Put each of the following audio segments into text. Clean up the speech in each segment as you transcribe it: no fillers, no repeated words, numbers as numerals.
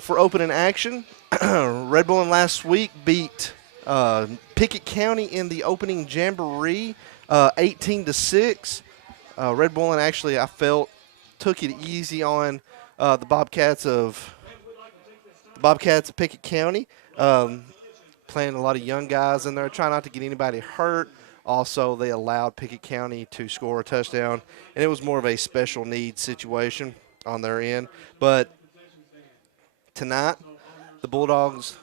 for opening action. Red Bull last week beat Pickett County in the opening jamboree, 18-6. Red Bull actually, I felt, took it easy on the Bobcats of Pickett County. Playing a lot of young guys in there, trying not to get anybody hurt. Also, they allowed Pickett County to score a touchdown, and it was more of a special needs situation on their end. But tonight, the Bulldogs,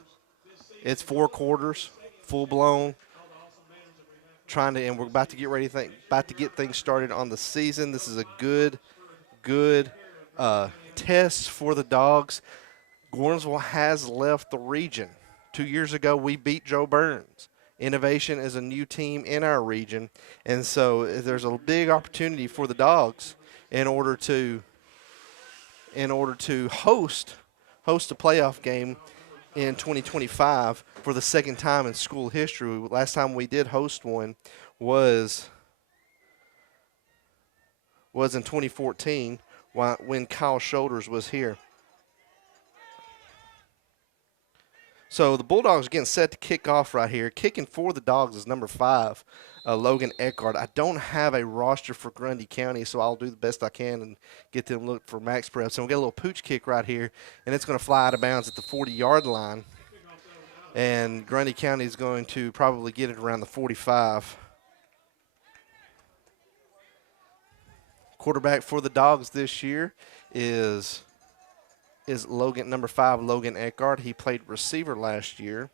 it's 4 quarters, full blown, and we're about to get things started on the season. This is a good test for the Dogs. Gordonsville has left the region. 2 years ago, we beat Joe Burns. Innovation is a new team in our region, and so there's a big opportunity for the Dogs in order to host a playoff game in 2025 for the second time in school history. Last time we did host one was in 2014 when Kyle Shoulders was here. So the Bulldogs getting set to kick off right here. Kicking for the Dogs is number 5, Logan Eckhart. I don't have a roster for Grundy County, so I'll do the best I can and get them look for max prep. So we'll get a little pooch kick right here, and it's going to fly out of bounds at the 40-yard line. And Grundy County is going to probably get it around the 45. Quarterback for the Dogs this year is number 5, Logan Eckhart. He played receiver last year.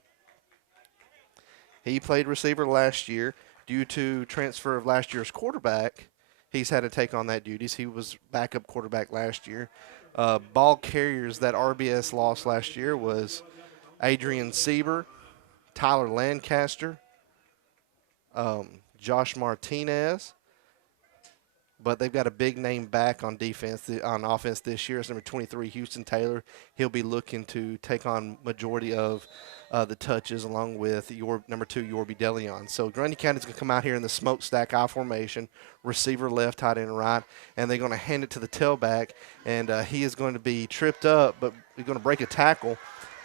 Due to transfer of last year's quarterback. He's had to take on that duties. He was backup quarterback last year. Ball carriers that RBS lost last year was Adrian Sieber, Tyler Lancaster, Josh Martinez. But they've got a big name back on offense this year. It's number 23, Houston Taylor. He'll be looking to take on majority of the touches along with number 2, Yorby DeLeon. So Grundy County's going to come out here in the smokestack I formation, receiver left, tight end right, and they're going to hand it to the tailback, and he is going to be tripped up, but he's going to break a tackle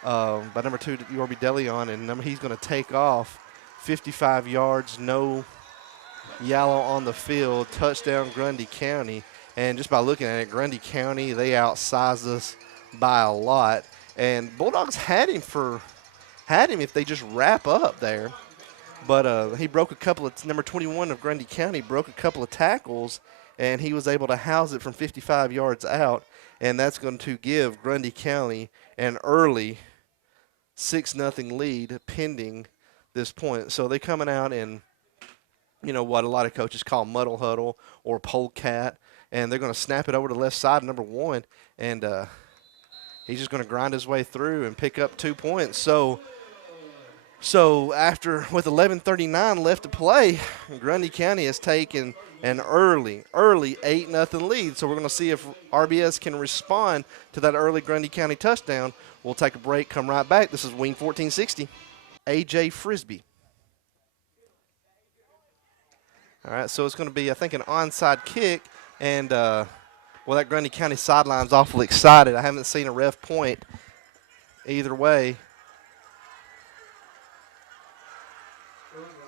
by number 2, Yorby DeLeon, and he's going to take off 55 yards, no yellow on the field, touchdown Grundy County. And just by looking at it, Grundy County, they outsized us by a lot. And Bulldogs had him if they just wrap up there. But he broke a couple of, number 21 of Grundy County broke a couple of tackles, and he was able to house it from 55 yards out. And that's going to give Grundy County an early 6-0 lead pending this point. So they're coming out in, what a lot of coaches call muddle huddle or polecat, and they're going to snap it over to the left side, number 1, and he's just going to grind his way through and pick up 2 points. So with 11:39 left to play, Grundy County has taken an early 8-0 lead. So we're going to see if RBS can respond to that early Grundy County touchdown. We'll take a break, come right back. This is WEEN 1460. A.J. Frisbee. All right, so it's going to be, I think, an onside kick, and that Grundy County sideline's awfully excited. I haven't seen a ref point either way.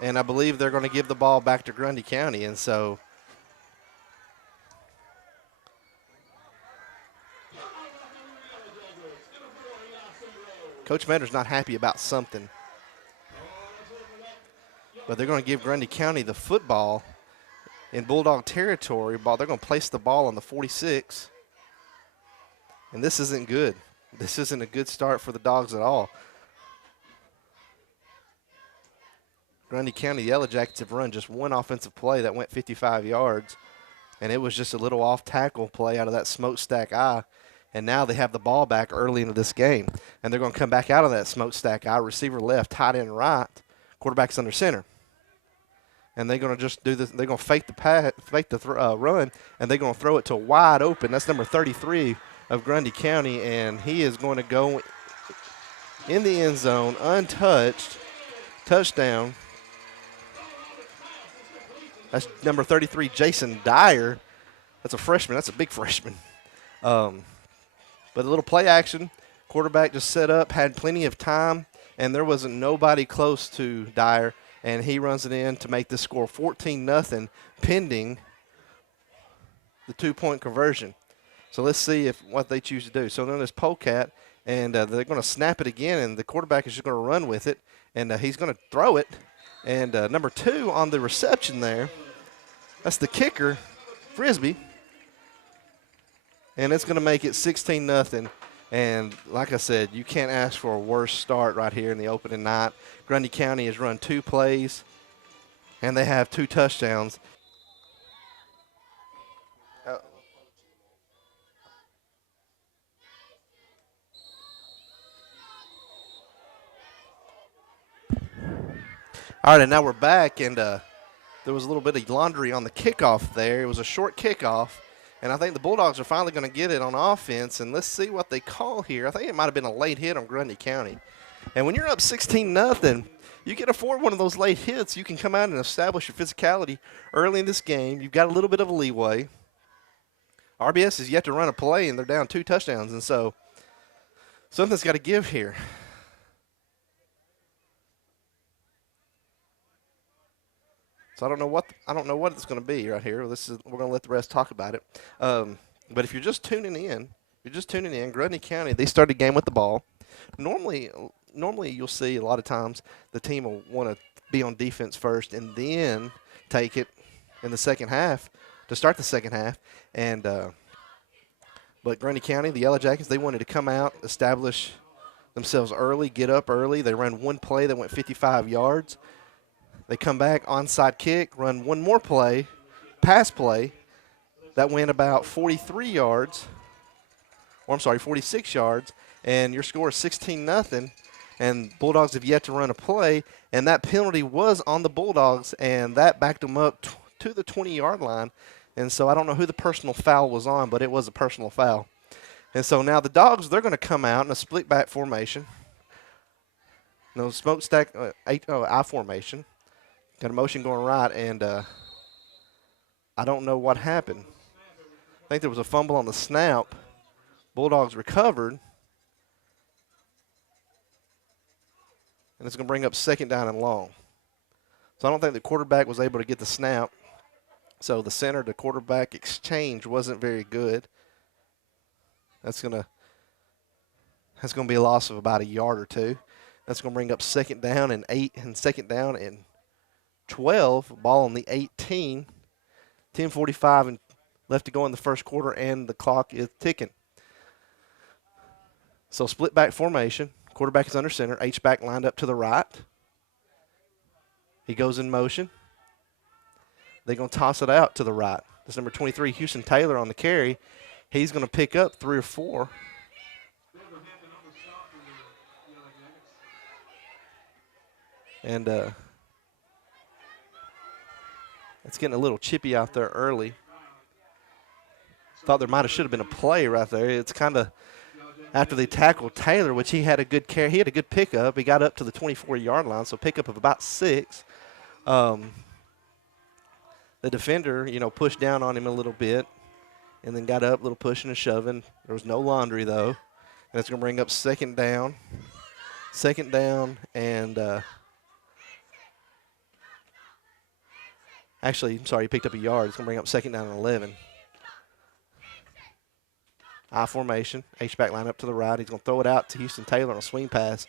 And I believe they're going to give the ball back to Grundy County, and so Coach Matter's not happy about something. But they're going to give Grundy County the football in Bulldog territory. They're going to place the ball on the 46. And this isn't good. This isn't a good start for the Dogs at all. Grundy County, the Yellow Jackets have run just one offensive play that went 55 yards. And it was just a little off-tackle play out of that smokestack eye. And now they have the ball back early into this game. And they're going to come back out of that smokestack eye. Receiver left, tight end right. Quarterback's under center. And they're going to just do this. They're going to fake the run, and they're going to throw it to wide open. That's number 33 of Grundy County, and he is going to go in the end zone untouched. Touchdown. That's number 33, Jason Dyer. That's a freshman. That's a big freshman. But a little play action. Quarterback just set up, had plenty of time, and there wasn't nobody close to Dyer, and he runs it in to make the score 14-0, pending the 2-point conversion. So let's see what they choose to do. So then there's Polecat, and they're going to snap it again, and the quarterback is just going to run with it, and he's going to throw it. And number 2 on the reception there, that's the kicker, Frisbee. And it's going to make it 16-0. And like I said, you can't ask for a worse start right here in the opening night. Grundy County has run 2 plays, and they have 2 touchdowns. All right, and now we're back, and there was a little bit of laundry on the kickoff there. It was a short kickoff, and I think the Bulldogs are finally going to get it on offense, and let's see what they call here. I think it might have been a late hit on Grundy County. And when you're up 16-0, you can afford one of those late hits. You can come out and establish your physicality early in this game. You've got a little bit of a leeway. RBS has yet to run a play, and they're down 2 touchdowns, and so something's got to give here. So I don't know what it's going to be right here. We're going to let the rest talk about it. But if you're just tuning in, Grundy County, they started the game with the ball. Normally you'll see a lot of times the team will want to be on defense first and then take it in the second half to start the second half. And but Grundy County, the Yellow Jackets, they wanted to come out, establish themselves early, get up early. They ran one play that went 55 yards. They come back, onside kick, run one more play, pass play, that went about 46 yards, and your score is 16-0, and Bulldogs have yet to run a play, and that penalty was on the Bulldogs, and that backed them up to the 20-yard line, and so I don't know who the personal foul was on, but it was a personal foul. And so now the Dogs, they're going to come out in a split back formation, no smokestack I formation. Got a motion going right, and I don't know what happened. I think there was a fumble on the snap. Bulldogs recovered. And it's going to bring up 2nd down and long. So I don't think the quarterback was able to get the snap. So the center to quarterback exchange wasn't very good. That's going to be a loss of about a yard or 2. That's going to bring up 2nd down and 8 and 2nd down and 12, ball on the 18, 10:45 and left to go in the first quarter, and the clock is ticking. So split back formation. Quarterback is under center. H-back lined up to the right. He goes in motion. They're going to toss it out to the right. That's number 23, Houston Taylor, on the carry. He's going to pick up 3 or 4. And it's getting a little chippy out there early. Thought there should have been a play right there. It's kind of after they tackled Taylor, which he had a good carry. He had a good pickup. He got up to the 24-yard line, so pickup of about 6. The defender, pushed down on him a little bit and then got up, a little pushing and shoving. There was no laundry, though. And it's going to bring up 2nd down. 2nd down and actually, I'm sorry, he picked up a yard. It's going to bring up 2nd down and 11. I formation. H-back line up to the right. He's going to throw it out to Houston Taylor on a swing pass.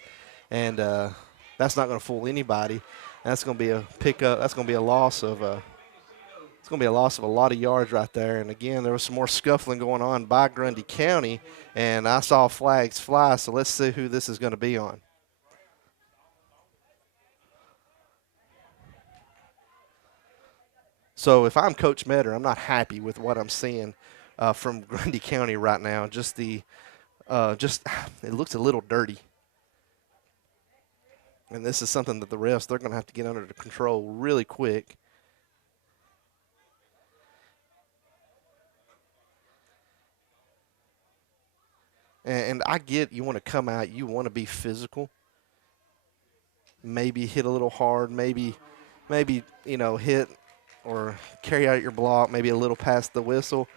And that's not going to fool anybody. That's going to be a pickup. That's going to be a loss of it's going to be a loss of a lot of yards right there. And, again, there was some more scuffling going on by Grundy County. And I saw flags fly, so let's see who this is going to be on. So if I'm Coach Metter, I'm not happy with what I'm seeing from Grundy County right now. It looks a little dirty. And this is something that the refs, they're going to have to get under control really quick. And I get you want to come out, you want to be physical. Maybe hit a little hard, maybe hit or carry out your block, maybe a little past the whistle.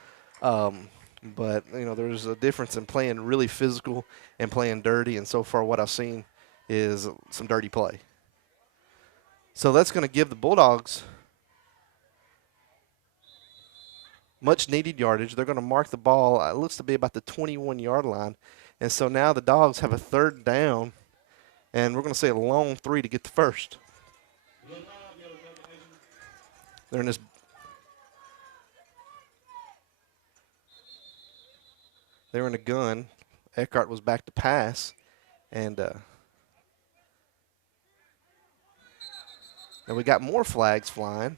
But, there's a difference in playing really physical and playing dirty, and so far what I've seen is some dirty play. So that's going to give the Bulldogs much needed yardage. They're going to mark the ball, it looks to be about the 21-yard line. And so now the Dogs have a third down, and we're going to say a long 3 to get the first. They're in this. They're in a gun. Eckhart was back to pass, and we got more flags flying.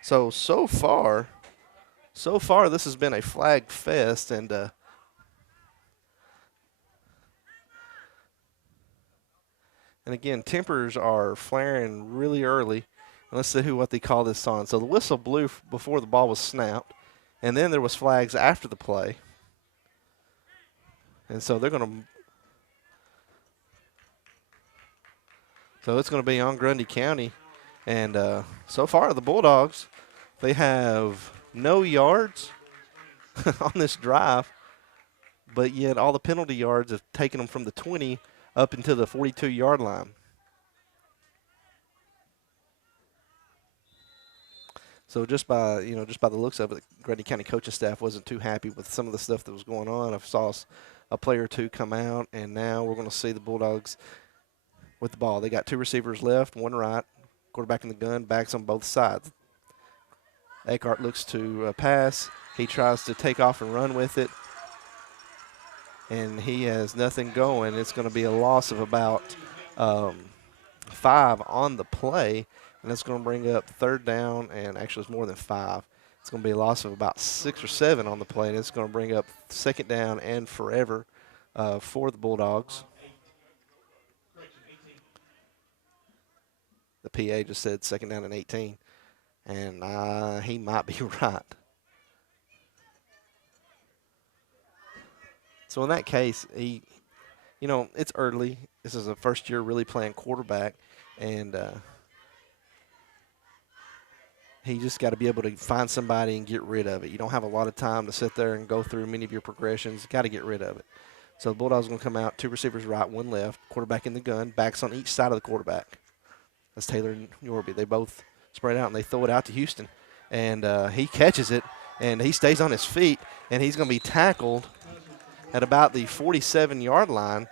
So far, this has been a flag fest, and again, tempers are flaring really early. And let's see what they call this on. So the whistle blew before the ball was snapped, and then there was flags after the play. And so they're going to – so it's going to be on Grundy County. And so far, the Bulldogs, they have no yards on this drive, but yet all the penalty yards have taken them from the 20 up into the 42-yard line. So just by the looks of it, the Grundy County coaching staff wasn't too happy with some of the stuff that was going on. I saw a player or two come out, and now we're going to see the Bulldogs with the ball. They got 2 receivers left, 1 right, quarterback in the gun, backs on both sides. Eckhart looks to pass. He tries to take off and run with it, and he has nothing going. It's going to be a loss of about 5 on the play, and it's going to bring up third down, and actually it's more than 5. It's going to be a loss of about 6 or 7 on the play, and it's going to bring up second down and forever for the Bulldogs. The PA just said second down and 18, and he might be right. So in that case, it's early. This is the first year really playing quarterback, and he just got to be able to find somebody and get rid of it. You don't have a lot of time to sit there and go through many of your progressions. Got to get rid of it. So the Bulldogs are going to come out, 2 receivers right, 1 left, quarterback in the gun, backs on each side of the quarterback. That's Taylor and Yorby. They both spread out, and they throw it out to Houston. And he catches it, and he stays on his feet, and he's going to be tackled at about the 47-yard line.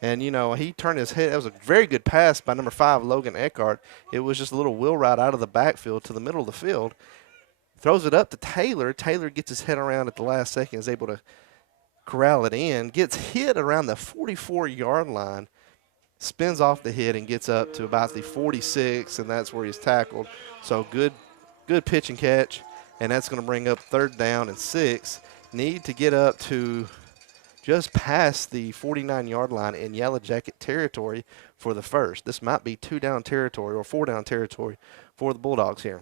And, he turned his head. That was a very good pass by number 5, Logan Eckhart. It was just a little wheel route out of the backfield to the middle of the field. Throws it up to Taylor. Taylor gets his head around at the last second, is able to corral it in. Gets hit around the 44-yard line. Spins off the hit and gets up to about the 46, and that's where he's tackled. So good pitch and catch, and that's going to bring up third down and 6. Need to get up to just past the 49-yard line in Yellow Jacket territory for the first. This might be 2-down territory or 4-down territory for the Bulldogs here.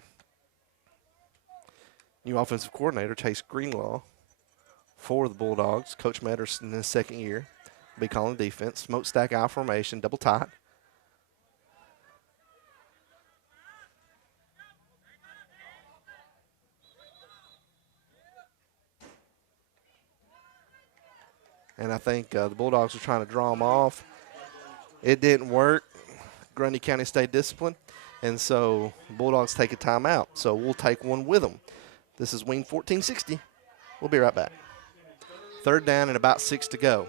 New offensive coordinator, Chase Greenlaw, for the Bulldogs. Coach Matters in his second year. Be calling defense. Smokestack I formation, double tight. And I think the Bulldogs are trying to draw them off. It didn't work. Grundy County stayed disciplined, and so Bulldogs take a timeout. So we'll take one with them. This is WEEN 1460. We'll be right back. Third down and about 6 to go.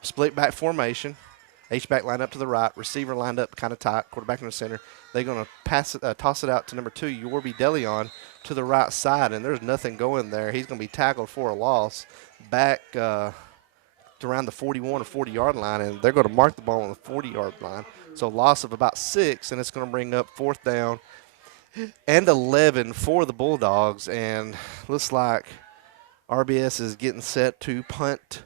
Split back formation. H-back lined up to the right. Receiver lined up kind of tight. Quarterback in the center. They're going to toss it out to number 2, Yorby Deleon, to the right side, and there's nothing going there. He's going to be tackled for a loss back to around the 41 or 40-yard line, and they're going to mark the ball on the 40-yard line. So loss of about 6, and it's going to bring up fourth down and 11 for the Bulldogs, and looks like RBS is getting set to punt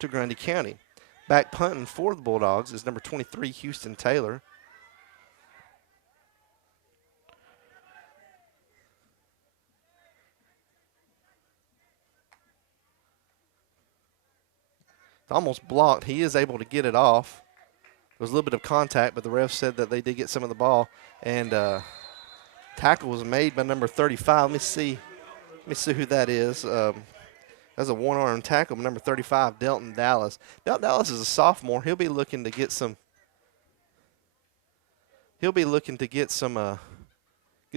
to Grundy County. Back punting for the Bulldogs is number 23, Houston Taylor. It's almost blocked. He is able to get it off. There was a little bit of contact, but the ref said that they did get some of the ball. And tackle was made by number 35. Let me see Let me see who that is. That's a one-arm tackle, number 35, Delton Dallas. Delton Dallas is a sophomore. He'll be looking to get some. Get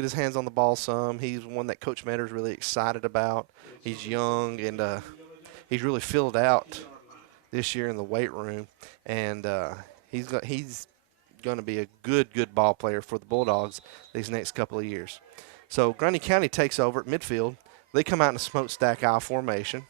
his hands on the ball some. He's one that Coach Matter's really excited about. He's young and he's really filled out this year in the weight room, and he's going to be a good ball player for the Bulldogs these next couple of years. So Grundy County takes over at midfield. They come out in a smokestack I formation.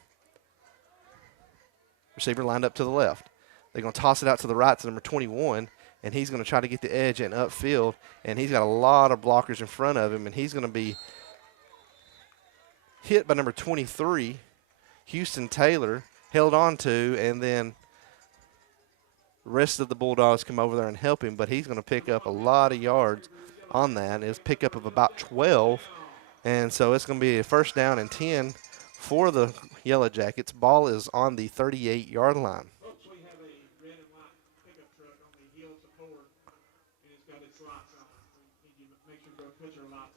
Receiver lined up to the left. They're going to toss it out to the right to number 21, and he's going to try to get the edge and upfield, and he's got a lot of blockers in front of him, and he's going to be hit by number 23, Houston Taylor, held on to, and then the rest of the Bulldogs come over there and help him, but he's going to pick up a lot of yards on that. It's a pickup of about 12, and so it's going to be a first down and 10 for the Yellow Jackets. Ball is on the 38-yard line.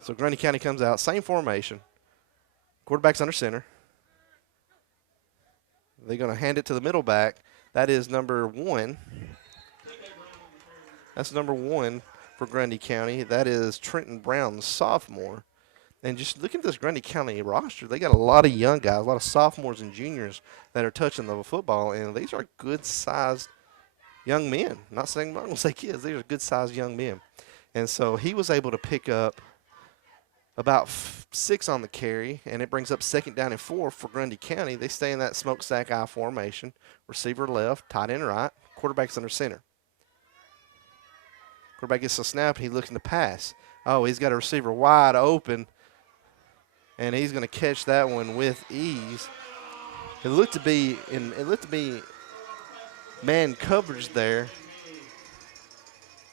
So Grundy County comes out, same formation. Quarterback's under center. They're going to hand it to the middle back. That is number 1. That's number 1 for Grundy County. That is Trenton Brown, the sophomore. And just look at this Grundy County roster. They got a lot of young guys, a lot of sophomores and juniors that are touching the football, and these are good-sized young men. I'm not going to say kids. These are good-sized young men. And so he was able to pick up about 6 on the carry, and it brings up second down and 4 for Grundy County. They stay in that smokestack I formation. Receiver left, tight end right, quarterback's under center. Quarterback gets a snap, and he's looking to pass. Oh, he's got a receiver wide open, and he's going to catch that one with ease. It looked to be man coverage there,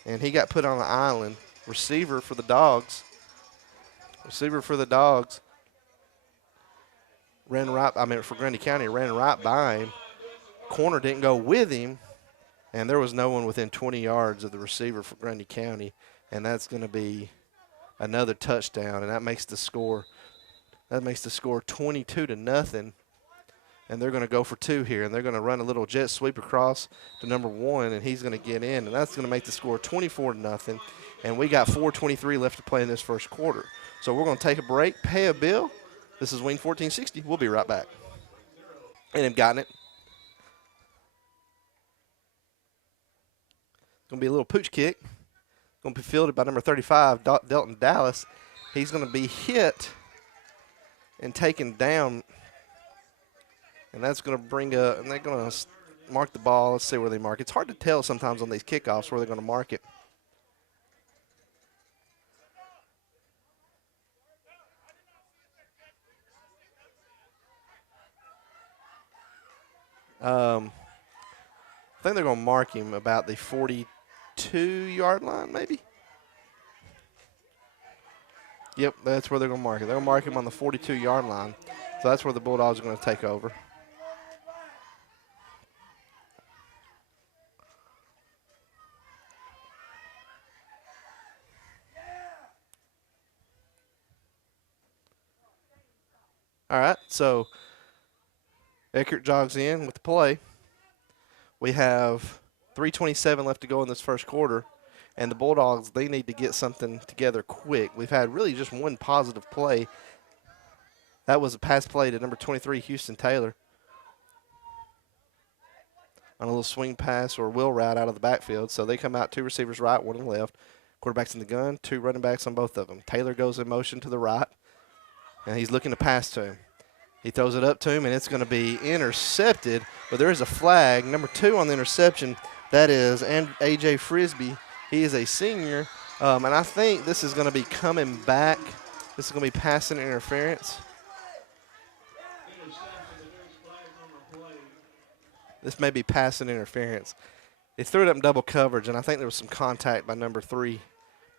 and he got put on the island. Receiver for the Dogs for Grundy County, ran right by him. Corner didn't go with him, and there was no one within 20 yards of the receiver for Grundy County, and that's going to be another touchdown, and that makes the score 22-0. And they're going to go for 2 here, and they're going to run a little jet sweep across to number 1, and he's going to get in, and that's going to make the score 24-0. And we got 4:23 left to play in this first quarter. So we're going to take a break, pay a bill. This is WEEN 1460. We'll be right back. And they've gotten it. Going to be a little pooch kick. Going to be fielded by number 35, Delton Dallas. He's going to be hit and taken down. And that's going to bring and they're going to mark the ball. Let's see where they mark. It's hard to tell sometimes on these kickoffs where they're going to mark it. I think they're going to mark him about the 42-yard line, maybe. Yep, that's where they're going to mark it. They're going to mark him on the 42-yard line. So that's where the Bulldogs are going to take over. All right, so Eckert jogs in with the play. We have 3:27 left to go in this first quarter, and the Bulldogs, they need to get something together quick. We've had really just one positive play. That was a pass play to number 23, Houston Taylor, on a little swing pass or wheel route out of the backfield. So they come out 2 receivers right, 1 on the left. Quarterback's in the gun, 2 running backs on both of them. Taylor goes in motion to the right, and he's looking to pass to him. He throws it up to him, and it's going to be intercepted, but there is a flag. Number 2 on the interception, that is A.J. Frisbee. He is a senior, and I think this is going to be coming back. This is going to be passing interference. This may be passing interference. They threw it up in double coverage, and I think there was some contact by number 3.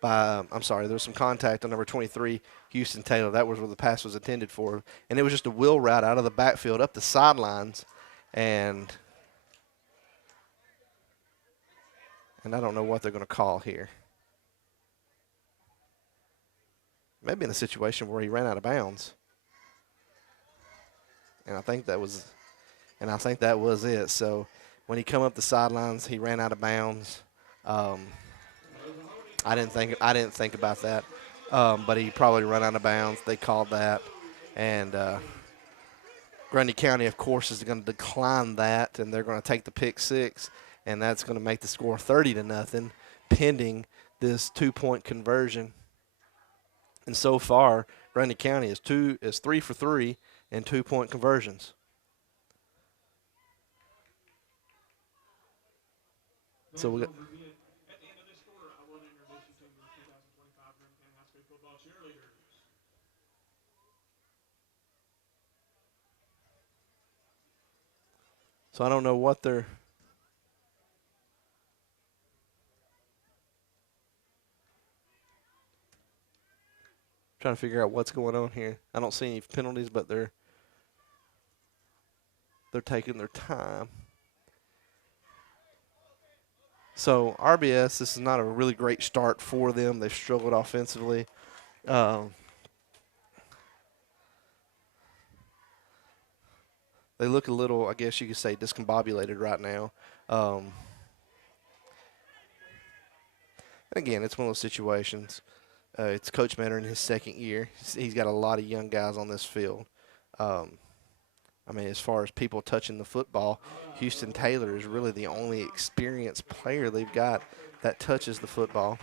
There was some contact on number 23, Houston Taylor. That was where the pass was intended for. And it was just a wheel route out of the backfield up the sidelines. And I don't know what they're going to call here. Maybe in a situation where he ran out of bounds. and I think that was it. So when he come up the sidelines, he ran out of bounds. I didn't think about that, but he probably run out of bounds. They called that, and Grundy County, of course, is going to decline that, and they're going to take the pick six, and that's going to make the score 30-0, pending this 2-point conversion. And so far, Grundy County is 3 for 3 in 2-point conversions. So we got. So I don't know what they're. Trying to figure out what's going on here. I don't see any penalties, but they're taking their time. So RBS, this is not a really great start for them. They've struggled offensively. They look a little, I guess you could say, discombobulated right now. Again, it's one of those situations. It's Coach Mentor in his second year. He's got a lot of young guys on this field. I mean, as far as people touching the football, Houston Taylor is really the only experienced player they've got that touches the football.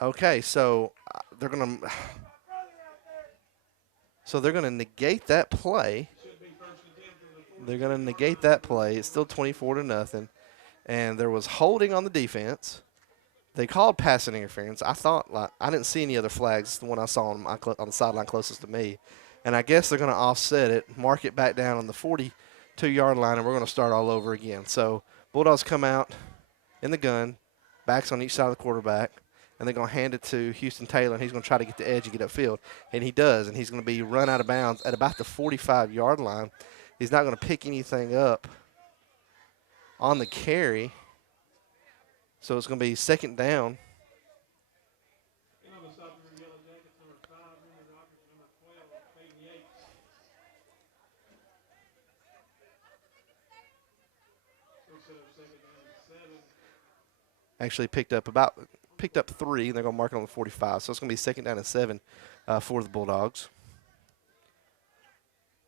Okay, so they're gonna negate that play. They're gonna negate that play. It's still 24-0, and there was holding on the defense. They called passing interference. I didn't see any other flags. It's the one I saw on the sideline closest to me, and I guess they're gonna offset it, mark it back down on the 42-yard line, and we're gonna start all over again. So Bulldogs come out in the gun, backs on each side of the quarterback, and they're going to hand it to Houston Taylor, and he's going to try to get the edge and get upfield. And he does, and he's going to be run out of bounds at about the 45-yard line. He's not going to pick anything up on the carry, so it's going to be second down. Actually picked up 3, and they're going to mark it on the 45. So it's going to be second down and 7 for the Bulldogs.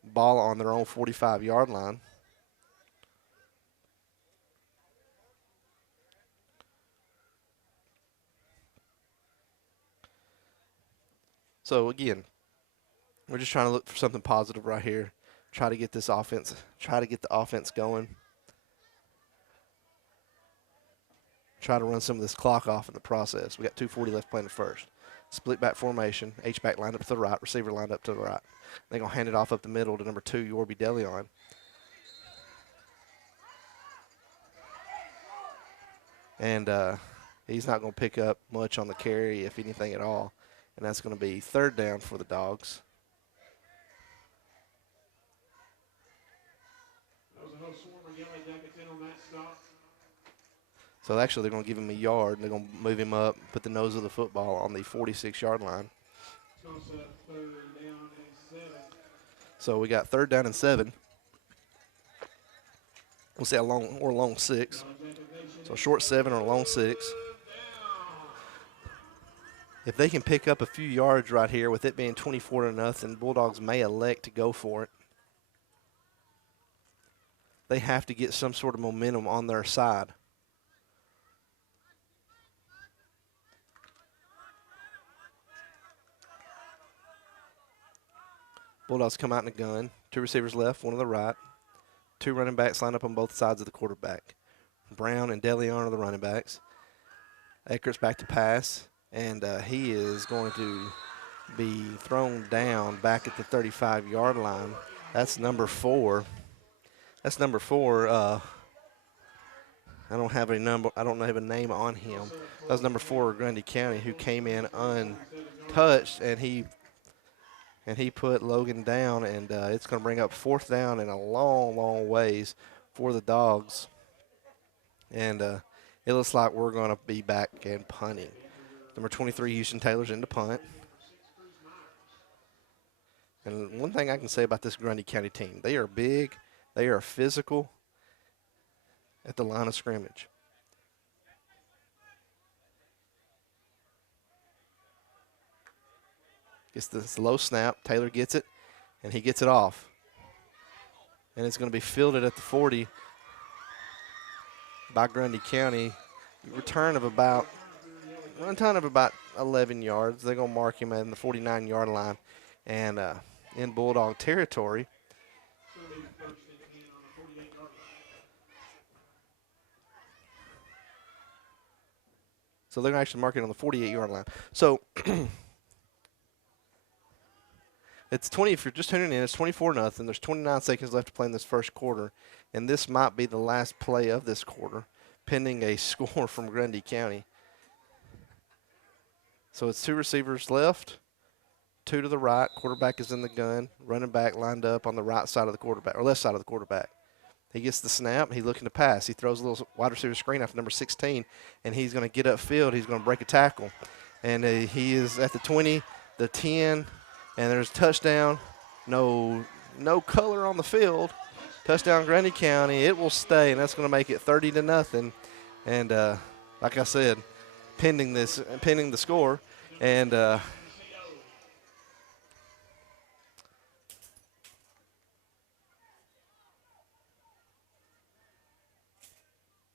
Ball on their own 45-yard line. So again, we're just trying to look for something positive right here. Try to get the offense going. Try to run some of this clock off in the process. We got 2:40 left playing the first. Split back formation. H-back lined up to the right. Receiver lined up to the right. They're going to hand it off up the middle to number 2, Yorby DeLeon. And he's not going to pick up much on the carry, if anything at all. And that's going to be third down for the Dogs. So actually they're going to give him a yard, and they're going to move him up, put the nose of the football on the 46-yard line. So we got third down and 7. We'll say a long 6. So short 7 or a long 6. If they can pick up a few yards right here with it being 24-0, Bulldogs may elect to go for it. They have to get some sort of momentum on their side. Bulldogs come out in a gun. 2 receivers left, 1 to the right. 2 running backs line up on both sides of the quarterback. Brown and DeLeon are the running backs. Eckert's back to pass, and he is going to be thrown down back at the 35-yard line. That's number 4. That's number 4. I don't have a name on him. That was number 4, Grundy County, who came in untouched, and he put Logan down, and it's going to bring up 4th down in a long ways for the Dogs. And it looks like we're going to be back and punting. Number 23, Houston Taylor's in the punt. And one thing I can say about this Grundy County team, they are big, they are physical at the line of scrimmage. Gets this low snap. Taylor gets it, and he gets it off. And it's going to be fielded at the 40 by Grundy County. Return of about 11 yards. They're going to mark him in the 49-yard line. And in Bulldog territory, so they're going to actually mark it on the 48-yard line. So it's 20. If you're just tuning in, it's 24-0. There's 29 seconds left to play in this first quarter, and this might be the last play of this quarter, pending a score from Grundy County. So it's 2 receivers left, 2 to the right. Quarterback is in the gun. Running back lined up on the right side of the quarterback, or left side of the quarterback. He gets the snap. He's looking to pass. He throws a little wide receiver screen after number 16, and he's going to get upfield. He's going to break a tackle. And he is at the 20, the 10, and there's a touchdown. No color on the field. Touchdown Grundy County. It will stay, and that's going to make it 30-0. And like I said, pending the score, and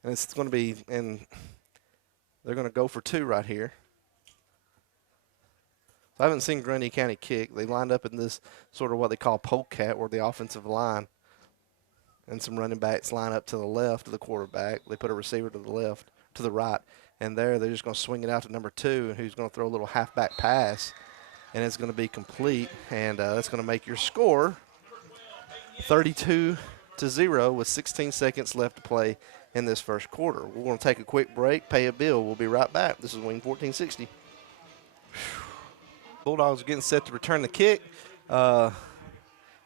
it's going to be, and they're going to go for 2 right here. I haven't seen Grundy County kick. They lined up in this sort of what they call polecat, where the offensive line and some running backs line up to the left of the quarterback. They put a receiver to the right, and they're just going to swing it out to number 2, who's going to throw a little halfback pass, and it's going to be complete, and that's going to make your score 32-0 with 16 seconds left to play in this first quarter. We're going to take a quick break, pay a bill. We'll be right back. This is WEEN 1460. Bulldogs are getting set to return the kick. You're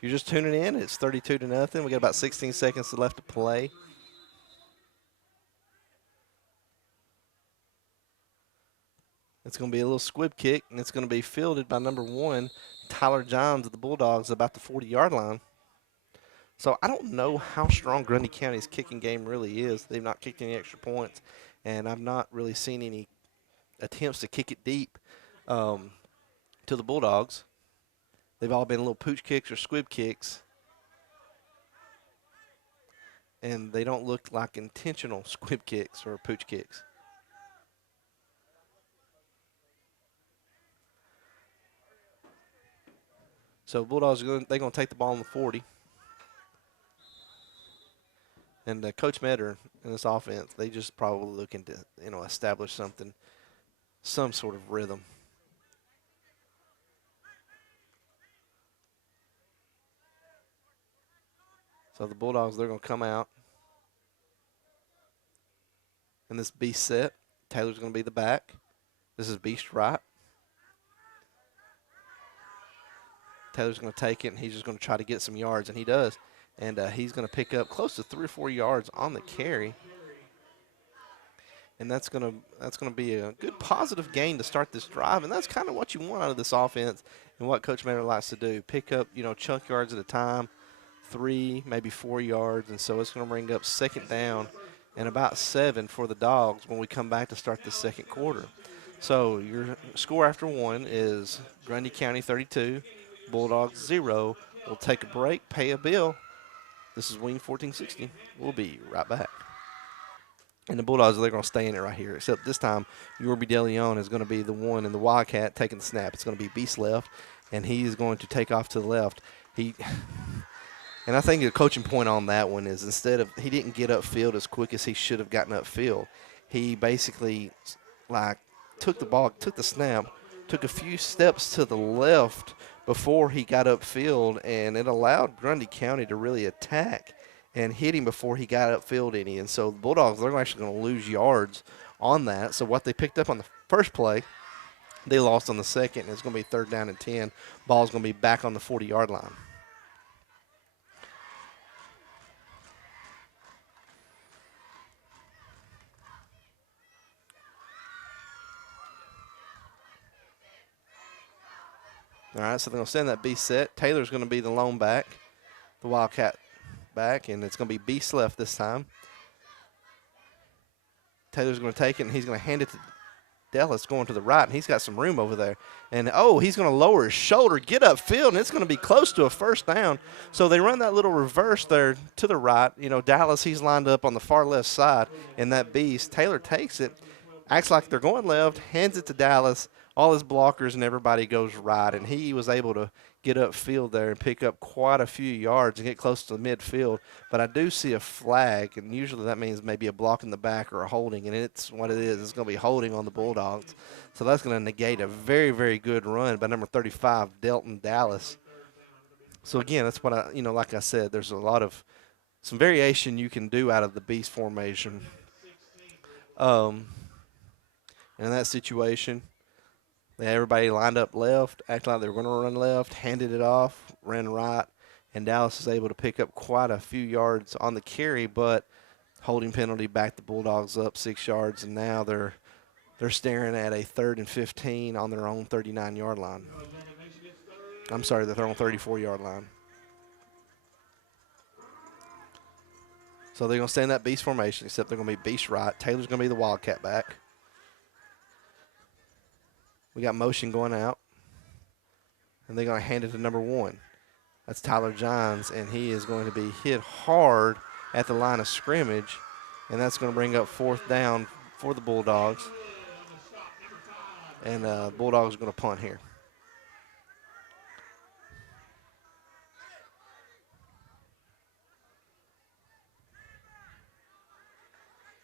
just tuning in. It's 32-0. We got about 16 seconds left to play. It's going to be a little squib kick, and it's going to be fielded by number 1, Tyler Johns of the Bulldogs, about the 40-yard line. So I don't know how strong Grundy County's kicking game really is. They've not kicked any extra points, and I've not really seen any attempts to kick it deep to the Bulldogs. They've all been little pooch kicks or squib kicks, and they don't look like intentional squib kicks or pooch kicks. So Bulldogs, they're going to take the ball on the 40. And Coach Metter in this offense, they just probably looking to, establish some sort of rhythm. So the Bulldogs, they're going to come out in this beast set. Taylor's going to be the back. This is beast right. Taylor's going to take it, and he's just going to try to get some yards, and he does. And he's going to pick up close to 3 or 4 yards on the carry. And that's going to be a good positive gain to start this drive, and that's kind of what you want out of this offense and what Coach Metter likes to do. Pick up, chunk yards at a time, 3, maybe 4 yards, and so it's going to bring up second down and about 7 for the Dogs when we come back to start the second quarter. So your score after 1 is Grundy County 32, Bulldogs 0. We'll take a break, pay a bill. This is WEEN 1460. We'll be right back. And the Bulldogs, they're going to stay in it right here, except this time Yorby DeLeon is going to be the one in the Wildcat taking the snap. It's going to be Beast left, and he is going to take off to the left. And I think the coaching point on that one is he didn't get upfield as quick as he should have gotten upfield. He basically, took the snap, took a few steps to the left before he got upfield, and it allowed Grundy County to really attack and hit him before he got upfield any. And so the Bulldogs, they're actually going to lose yards on that. So what they picked up on the first play, they lost on the second, and it's going to be 3rd down and 10. Ball's going to be back on the 40-yard line. right, so they're going to send that beast set. Taylor's going to be the lone back, the Wildcat back, and it's going to be beast left this time. Taylor's going to take it, and he's going to hand it to Dallas going to the right, and he's got some room over there. And, oh, he's going to lower his shoulder, get upfield, and it's going to be close to a first down. So they run that little reverse there to the right. You know, Dallas, he's lined up on the far left side, and that beast, Taylor takes it, acts like they're going left, hands it to Dallas. All his blockers and everybody goes right, and he was able to get upfield there and pick up quite a few yards and get close to the midfield. But I do see a flag, and usually that means maybe a block in the back or a holding, and it's what it is. It's going to be holding on the Bulldogs. So that's going to negate a very, very good run by number 35, Delton Dallas. So, again, that's what like I said, there's a lot of some variation you can do out of the beast formation. In that situation, everybody lined up left, acted like they were going to run left, handed it off, ran right, and Dallas is able to pick up quite a few yards on the carry, but holding penalty backed the Bulldogs up 6 yards, and now they're staring at a 3rd and 15 on their own 39-yard line. I'm sorry, their own 34-yard line. So they're going to stay in that beast formation, except they're going to be beast right. Taylor's going to be the Wildcat back. We got motion going out, and they're going to hand it to number 1. That's Tyler Johns, and he is going to be hit hard at the line of scrimmage, and that's going to bring up 4th down for the Bulldogs. And Bulldogs are going to punt here.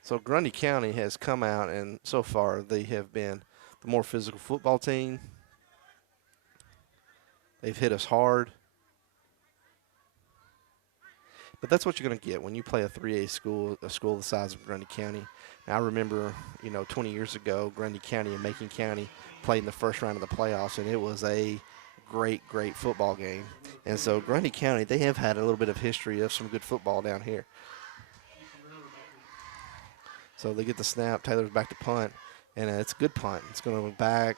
So Grundy County has come out, and so far they have been the more physical football team. They've hit us hard. But that's what you're going to get when you play a 3A school, a school the size of Grundy County. Now, I remember, 20 years ago, Grundy County and Macon County played in the first round of the playoffs, and it was a great, great football game. And so Grundy County, they have had a little bit of history of some good football down here. So they get the snap. Taylor's back to punt, and it's a good punt. It's going to go back,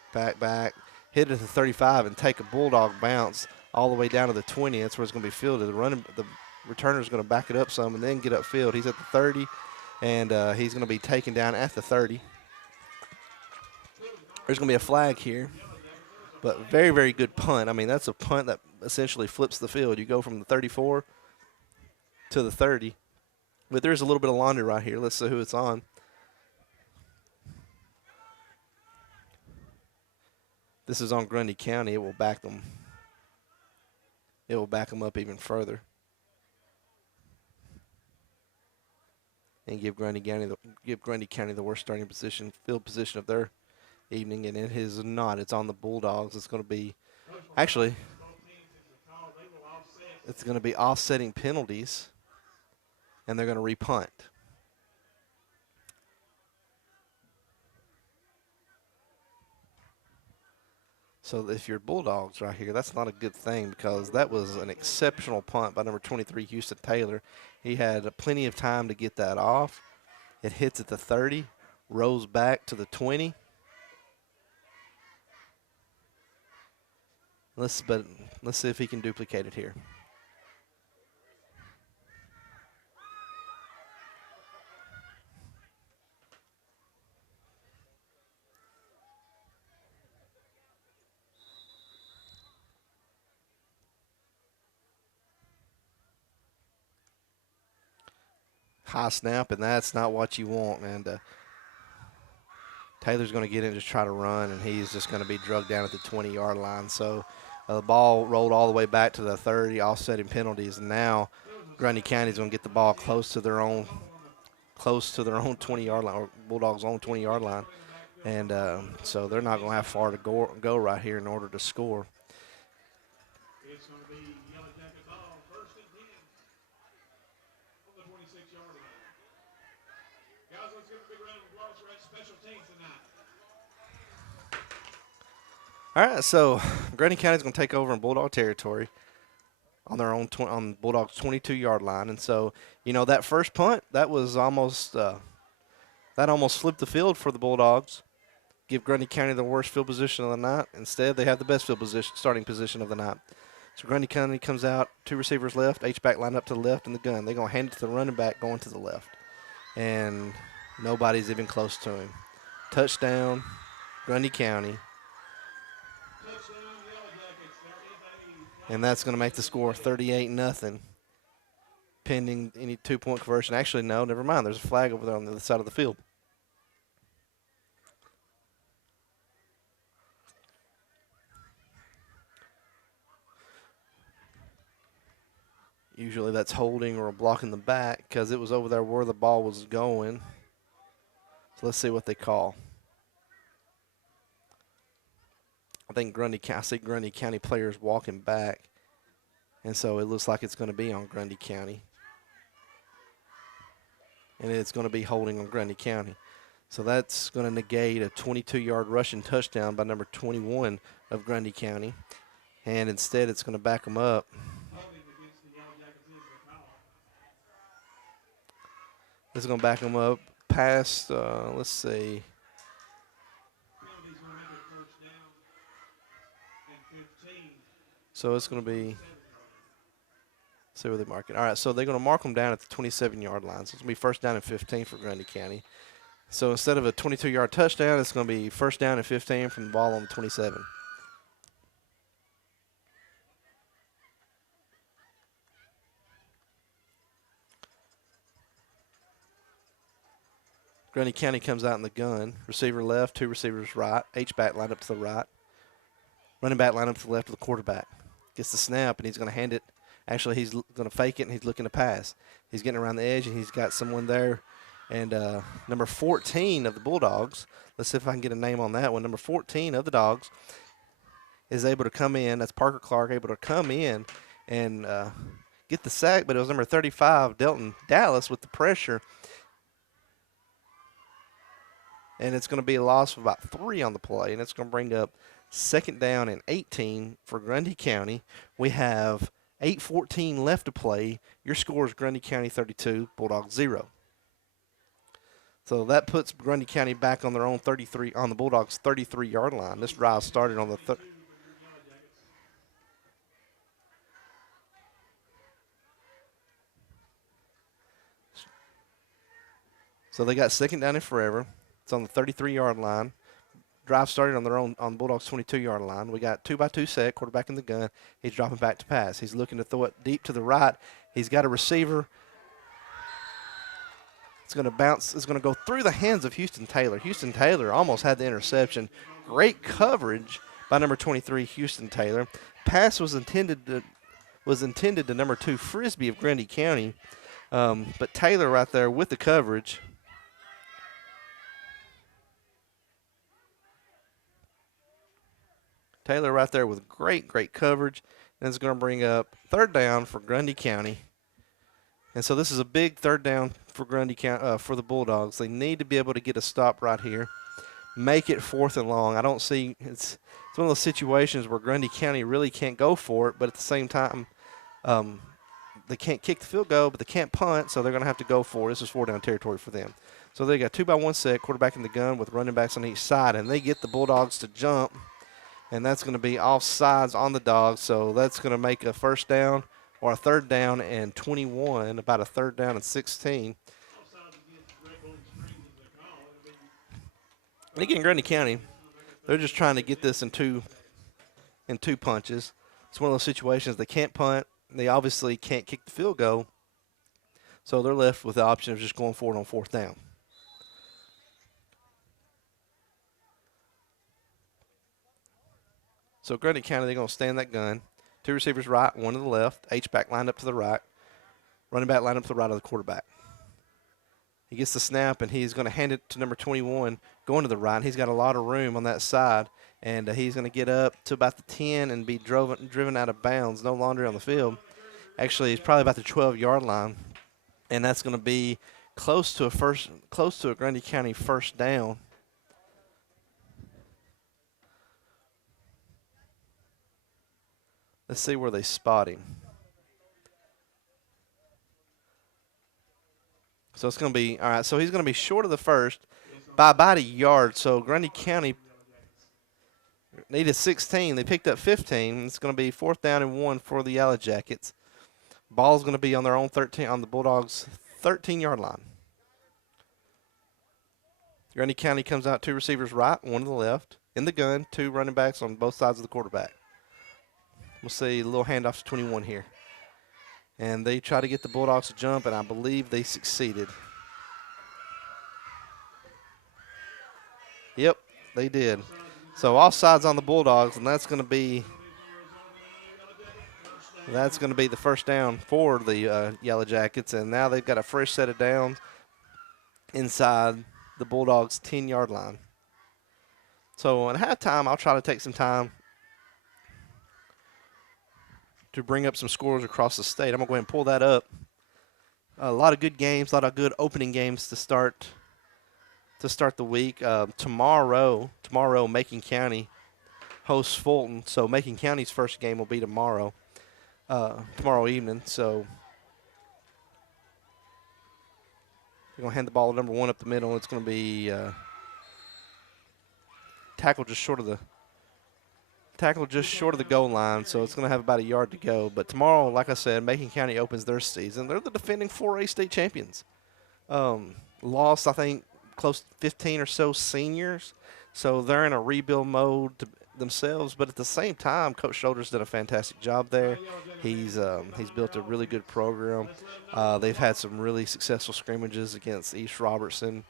hit it at the 35 and take a Bulldog bounce all the way down to the 20. That's where it's going to be fielded. The returner's going to back it up some and then get upfield. He's at the 30, and he's going to be taken down at the 30. There's going to be a flag here, but very, very good punt. I mean, that's a punt that essentially flips the field. You go from the 34 to the 30. But there's a little bit of laundry right here. Let's see who it's on. This is on Grundy County. It will back them. It will back them up even further. And give Grundy County the worst starting position, field position of their evening. And it is not. It's on the Bulldogs. It's going to be, actually, it's going to be offsetting penalties. And they're going to repunt. So if you're Bulldogs right here, that's not a good thing because that was an exceptional punt by number 23, Houston Taylor. He had plenty of time to get that off. It hits at the 30, rolls back to the 20. Let's see if he can duplicate it here. High snap, and that's not what you want, man. Taylor's going to get in to try to run, and he's just going to be drugged down at the 20-yard line. So the ball rolled all the way back to the 30, offsetting penalties, and now Grundy County's going to get the ball close to their own 20-yard line, or Bulldogs' own 20-yard line, and so they're not going to have far to go right here in order to score. It's going to be Yellow Jacket ball, 1st and 10 on the 26-yard line. Guys, let's give a big round of applause for that special team tonight. All right, so Grundy County's going to take over in Bulldog territory on their own on Bulldogs' 22-yard line, and so that first punt that was almost almost flipped the field for the Bulldogs. give Grundy County the worst field position of the night. Instead, they have the best field position, starting position of the night. So Grundy County comes out, 2 receivers left, H-back lined up to the left in the gun. They're going to hand it to the running back going to the left. And nobody's even close to him. Touchdown, Grundy County. And that's going to make the score 38-0, pending any 2-point conversion. Actually, no, never mind. There's a flag over there on the other side of the field. Usually that's holding or blocking the back because it was over there where the ball was going. So let's see what they call. I think I see Grundy County players walking back, and so it looks like it's going to be on Grundy County. And it's going to be holding on Grundy County. So that's going to negate a 22-yard rushing touchdown by number 21 of Grundy County. And instead it's going to back them up. This is going to back them up past, let's see. So it's going to be, see where they mark it. All right, so they're going to mark them down at the 27-yard line. So it's going to be first down and 15 for Grundy County. So instead of a 22-yard touchdown, it's going to be first down and 15 from the ball on the 27. Grundy County comes out in the gun. Receiver left, 2 receivers right. H-back lined up to the right. Running back lined up to the left of the quarterback. Gets the snap, and he's going to hand it. Actually, he's going to fake it, and he's looking to pass. He's getting around the edge, and he's got someone there. And number 14 of the Bulldogs, let's see if I can get a name on that one. Number 14 of the Dogs is able to come in. That's Parker Clark, able to come in and get the sack, but it was number 35, Delton Dallas, with the pressure. And it's going to be a loss of about 3 on the play, and it's going to bring up second down and 18 for Grundy County. We have 8:14 left to play. Your score is Grundy County 32, Bulldogs 0. So that puts Grundy County back on their own 33, on the Bulldogs' 33-yard line. This drive started on the So they got second down and forever. It's on the 33-yard line. Drive started on their own, on Bulldogs' 22-yard line. We got 2-by-2 set, quarterback in the gun. He's dropping back to pass. He's looking to throw it deep to the right. He's got a receiver. It's going to bounce. It's going to go through the hands of Houston Taylor. Houston Taylor almost had the interception. Great coverage by number 23, Houston Taylor. Pass was intended to number 2, Frisbee of Grundy County. But Taylor right there with the coverage. Taylor right there with great coverage. And it's going to bring up third down for Grundy County. And so this is a big third down for Grundy County, for the Bulldogs. They need to be able to get a stop right here. Make it 4th and long. I don't see – it's one of those situations where Grundy County really can't go for it, but at the same time they can't kick the field goal, but they can't punt, so they're going to have to go for it. This is 4-down territory for them. So they got 2-by-1 set, quarterback in the gun with running backs on each side, and they get the Bulldogs to jump. And that's going to be off sides on the Dogs, so that's going to make a first down or a third down and 21, about a third down and 16. And again, Grundy County, they're just trying to get this in two punches. It's one of those situations they can't punt. They obviously can't kick the field goal, so they're left with the option of just going for it on 4th down. So Grundy County, they're going to stand that gun. 2 receivers right, 1 to the left. H-back lined up to the right. Running back lined up to the right of the quarterback. He gets the snap, and he's going to hand it to number 21 going to the right. He's got a lot of room on that side, and he's going to get up to about the 10 and be driven out of bounds, no longer on the field. Actually, he's probably about the 12-yard line, and that's going to be close to a Grundy County first down. Let's see where they spot him. So it's going to be, all right, so he's going to be short of the first, by about a yard. So Grundy County needed 16. They picked up 15. It's going to be 4th down and 1 for the Yellow Jackets. Ball's going to be on their own 13 on the Bulldogs' 13-yard line. Grundy County comes out 2 receivers right, 1 to the left. In the gun, 2 running backs on both sides of the quarterback. We'll see a little handoff to 21 here. And they try to get the Bulldogs to jump, and I believe they succeeded. Yep, they did. So offsides on the Bulldogs, and that's going to be the 1st down for the Yellow Jackets. And now they've got a fresh set of downs inside the Bulldogs' 10-yard line. So at halftime, I'll try to take some time to bring up some scores across the state. I'm going to go ahead and pull that up. A lot of good games, a lot of good opening games to start the week. Tomorrow, Macon County hosts Fulton. So Macon County's first game will be tomorrow evening. So they're going to hand the ball to number 1 up the middle. It's going to be tackle just short of the goal line, so it's going to have about a yard to go. But tomorrow, like I said, Macon County opens their season. They're the defending 4A state champions. Lost, I think, close to 15 or so seniors, so they're in a rebuild mode themselves. But at the same time, Coach Shoulders did a fantastic job there. He's built a really good program. They've had some really successful scrimmages against East Robertson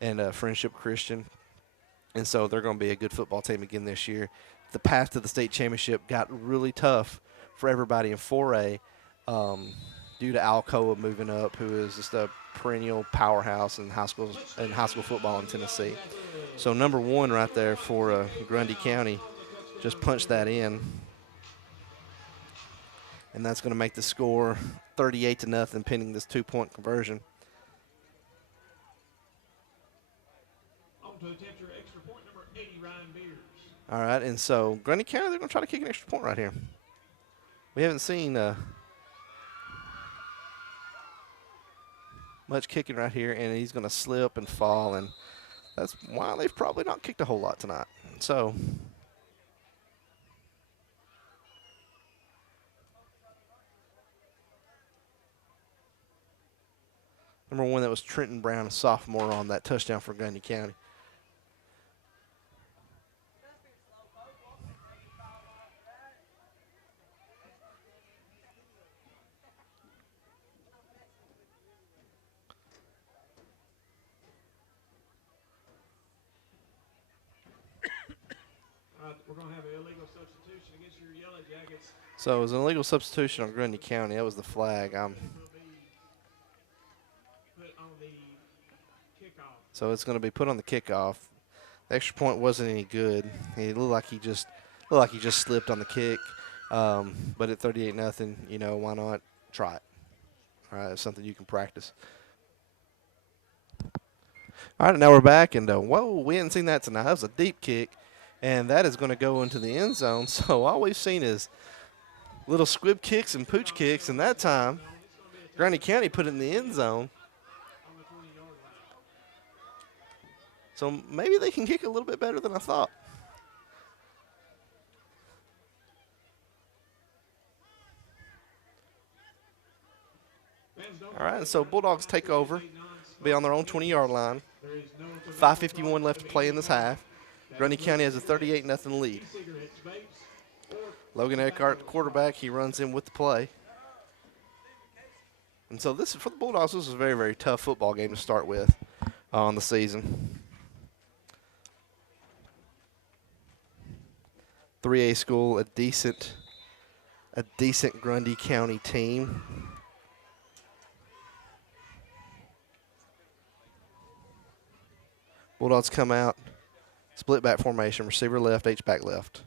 and Friendship Christian. And so they're going to be a good football team again this year. The path to the state championship got really tough for everybody in 4A due to Alcoa moving up, who is just a perennial powerhouse in high school football in Tennessee. So number 1 right there for Grundy County just punched that in. And that's going to make the score 38-0 pending this 2-point conversion. To attempt your extra point, number 80, Ryan Beers. All right, and so Grundy County, they're going to try to kick an extra point right here. We haven't seen much kicking right here, and he's going to slip and fall, and that's why they've probably not kicked a whole lot tonight. So number 1, that was Trenton Brown, a sophomore, on that touchdown for Grundy County. We're going to have an illegal substitution against your Yellow Jackets. So it was an illegal substitution on Grundy County. That was the flag. Will be put on the kickoff. So it's going to be put on the kickoff. The extra point wasn't any good. It looked like he just slipped on the kick. But at 38-0, why not try it? All right, it's something you can practice. All right, now we're back, and whoa, we hadn't seen that tonight. That was a deep kick, and that is going to go into the end zone. So all we've seen is little squib kicks and pooch kicks, and that time Grundy County put it in the end zone. So maybe they can kick a little bit better than I thought. All right, so Bulldogs take over, be on their own 20-yard line. 5:51 left to play in this half. Grundy County has a 38-0 lead. Logan Eckhart, quarterback, he runs in with the play. And so this is for the Bulldogs. This is a very, very tough football game to start with on the season. 3A school, a decent Grundy County team. Bulldogs come out, split back formation, receiver left, H-back left.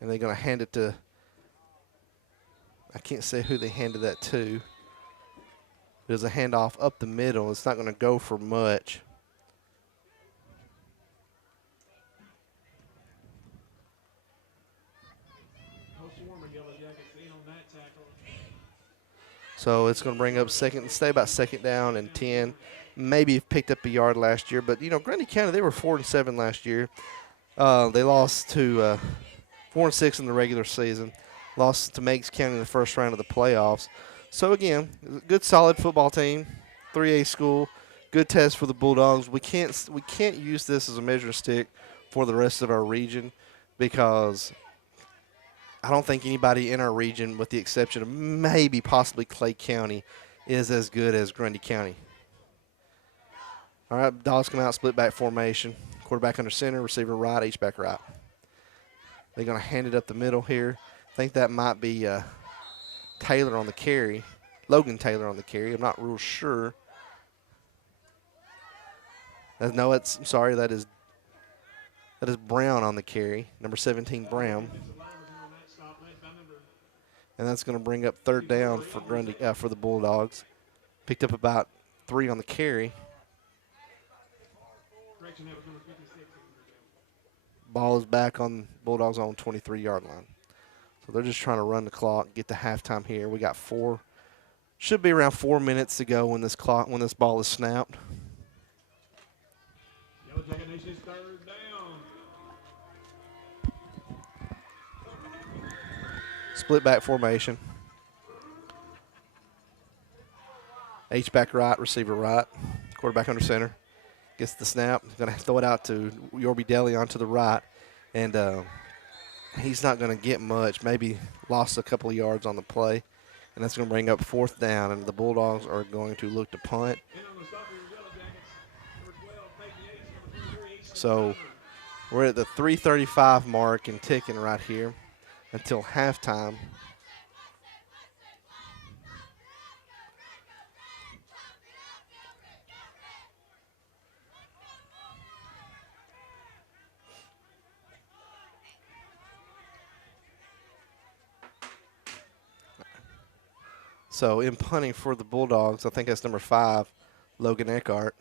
And they're going to hand it to, I can't say who they handed that to. There's a handoff up the middle. It's not going to go for much. So it's going to bring up stay about second down and 10. Maybe picked up a yard last year, but Grundy County, they were 4-7 last year. They lost to 4-6 in the regular season. Lost to Meigs County in the first round of the playoffs. So again, good solid football team, 3A school, good test for the Bulldogs. We can't use this as a measuring stick for the rest of our region because I don't think anybody in our region, with the exception of maybe possibly Clay County, is as good as Grundy County. All right, Dogs come out, split back formation. Quarterback under center, receiver right, H-back right. They're going to hand it up the middle here. I think that might be Taylor on the carry, Logan Taylor on the carry. I'm not real sure. No, I'm sorry, that is Brown on the carry, number 17, Brown. And that's going to bring up third down for for the Bulldogs. Picked up about 3 on the carry. Ball is back on Bulldogs on 23-yard line. So they're just trying to run the clock, get to halftime here. We got should be around 4 minutes to go when this ball is snapped. Yellow Jacket Nation's third down. Split back formation. H-back right, receiver right. Quarterback under center. Gets the snap. Going to throw it out to Yorby Deli onto the right. And he's not going to get much. Maybe lost a couple of yards on the play. And that's going to bring up fourth down. And the Bulldogs are going to look to punt. So we're at the 3:35 mark and ticking right here until halftime. So in punting for the Bulldogs, I think that's number 5, Logan Eckhart.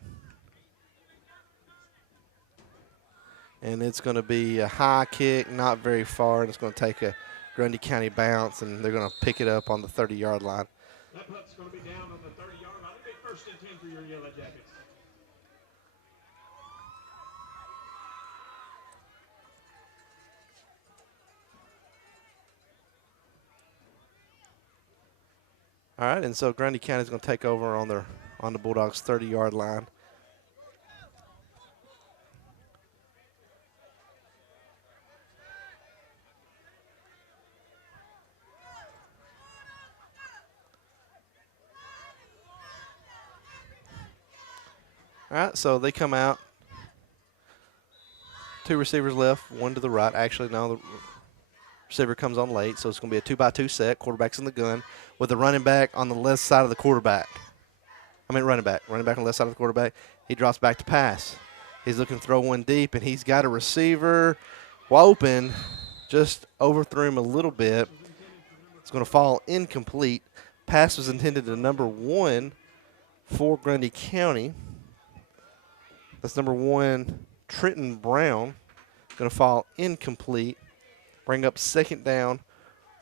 And it's going to be a high kick, not very far, and it's going to take a Grundy County bounce, and they're going to pick it up on the 30-yard line. That punt's going to be down on the 30-yard line. It'll be first and 10 for your Yellow Jackets. All right, and so Grundy County is going to take over on the Bulldogs' 30-yard line. All right, so they come out. 2 receivers left, 1 to the right. Actually, no, the receiver comes on late, so it's going to be a 2-by-2 set. Quarterback's in the gun with the running back on the left side of the quarterback. Running back on the left side of the quarterback. He drops back to pass. He's looking to throw one deep, and he's got a receiver open. Just overthrew him a little bit. It's going to fall incomplete. Pass was intended to number 1 for Grundy County. That's number 1, Trenton Brown. Going to fall incomplete. Bring up second down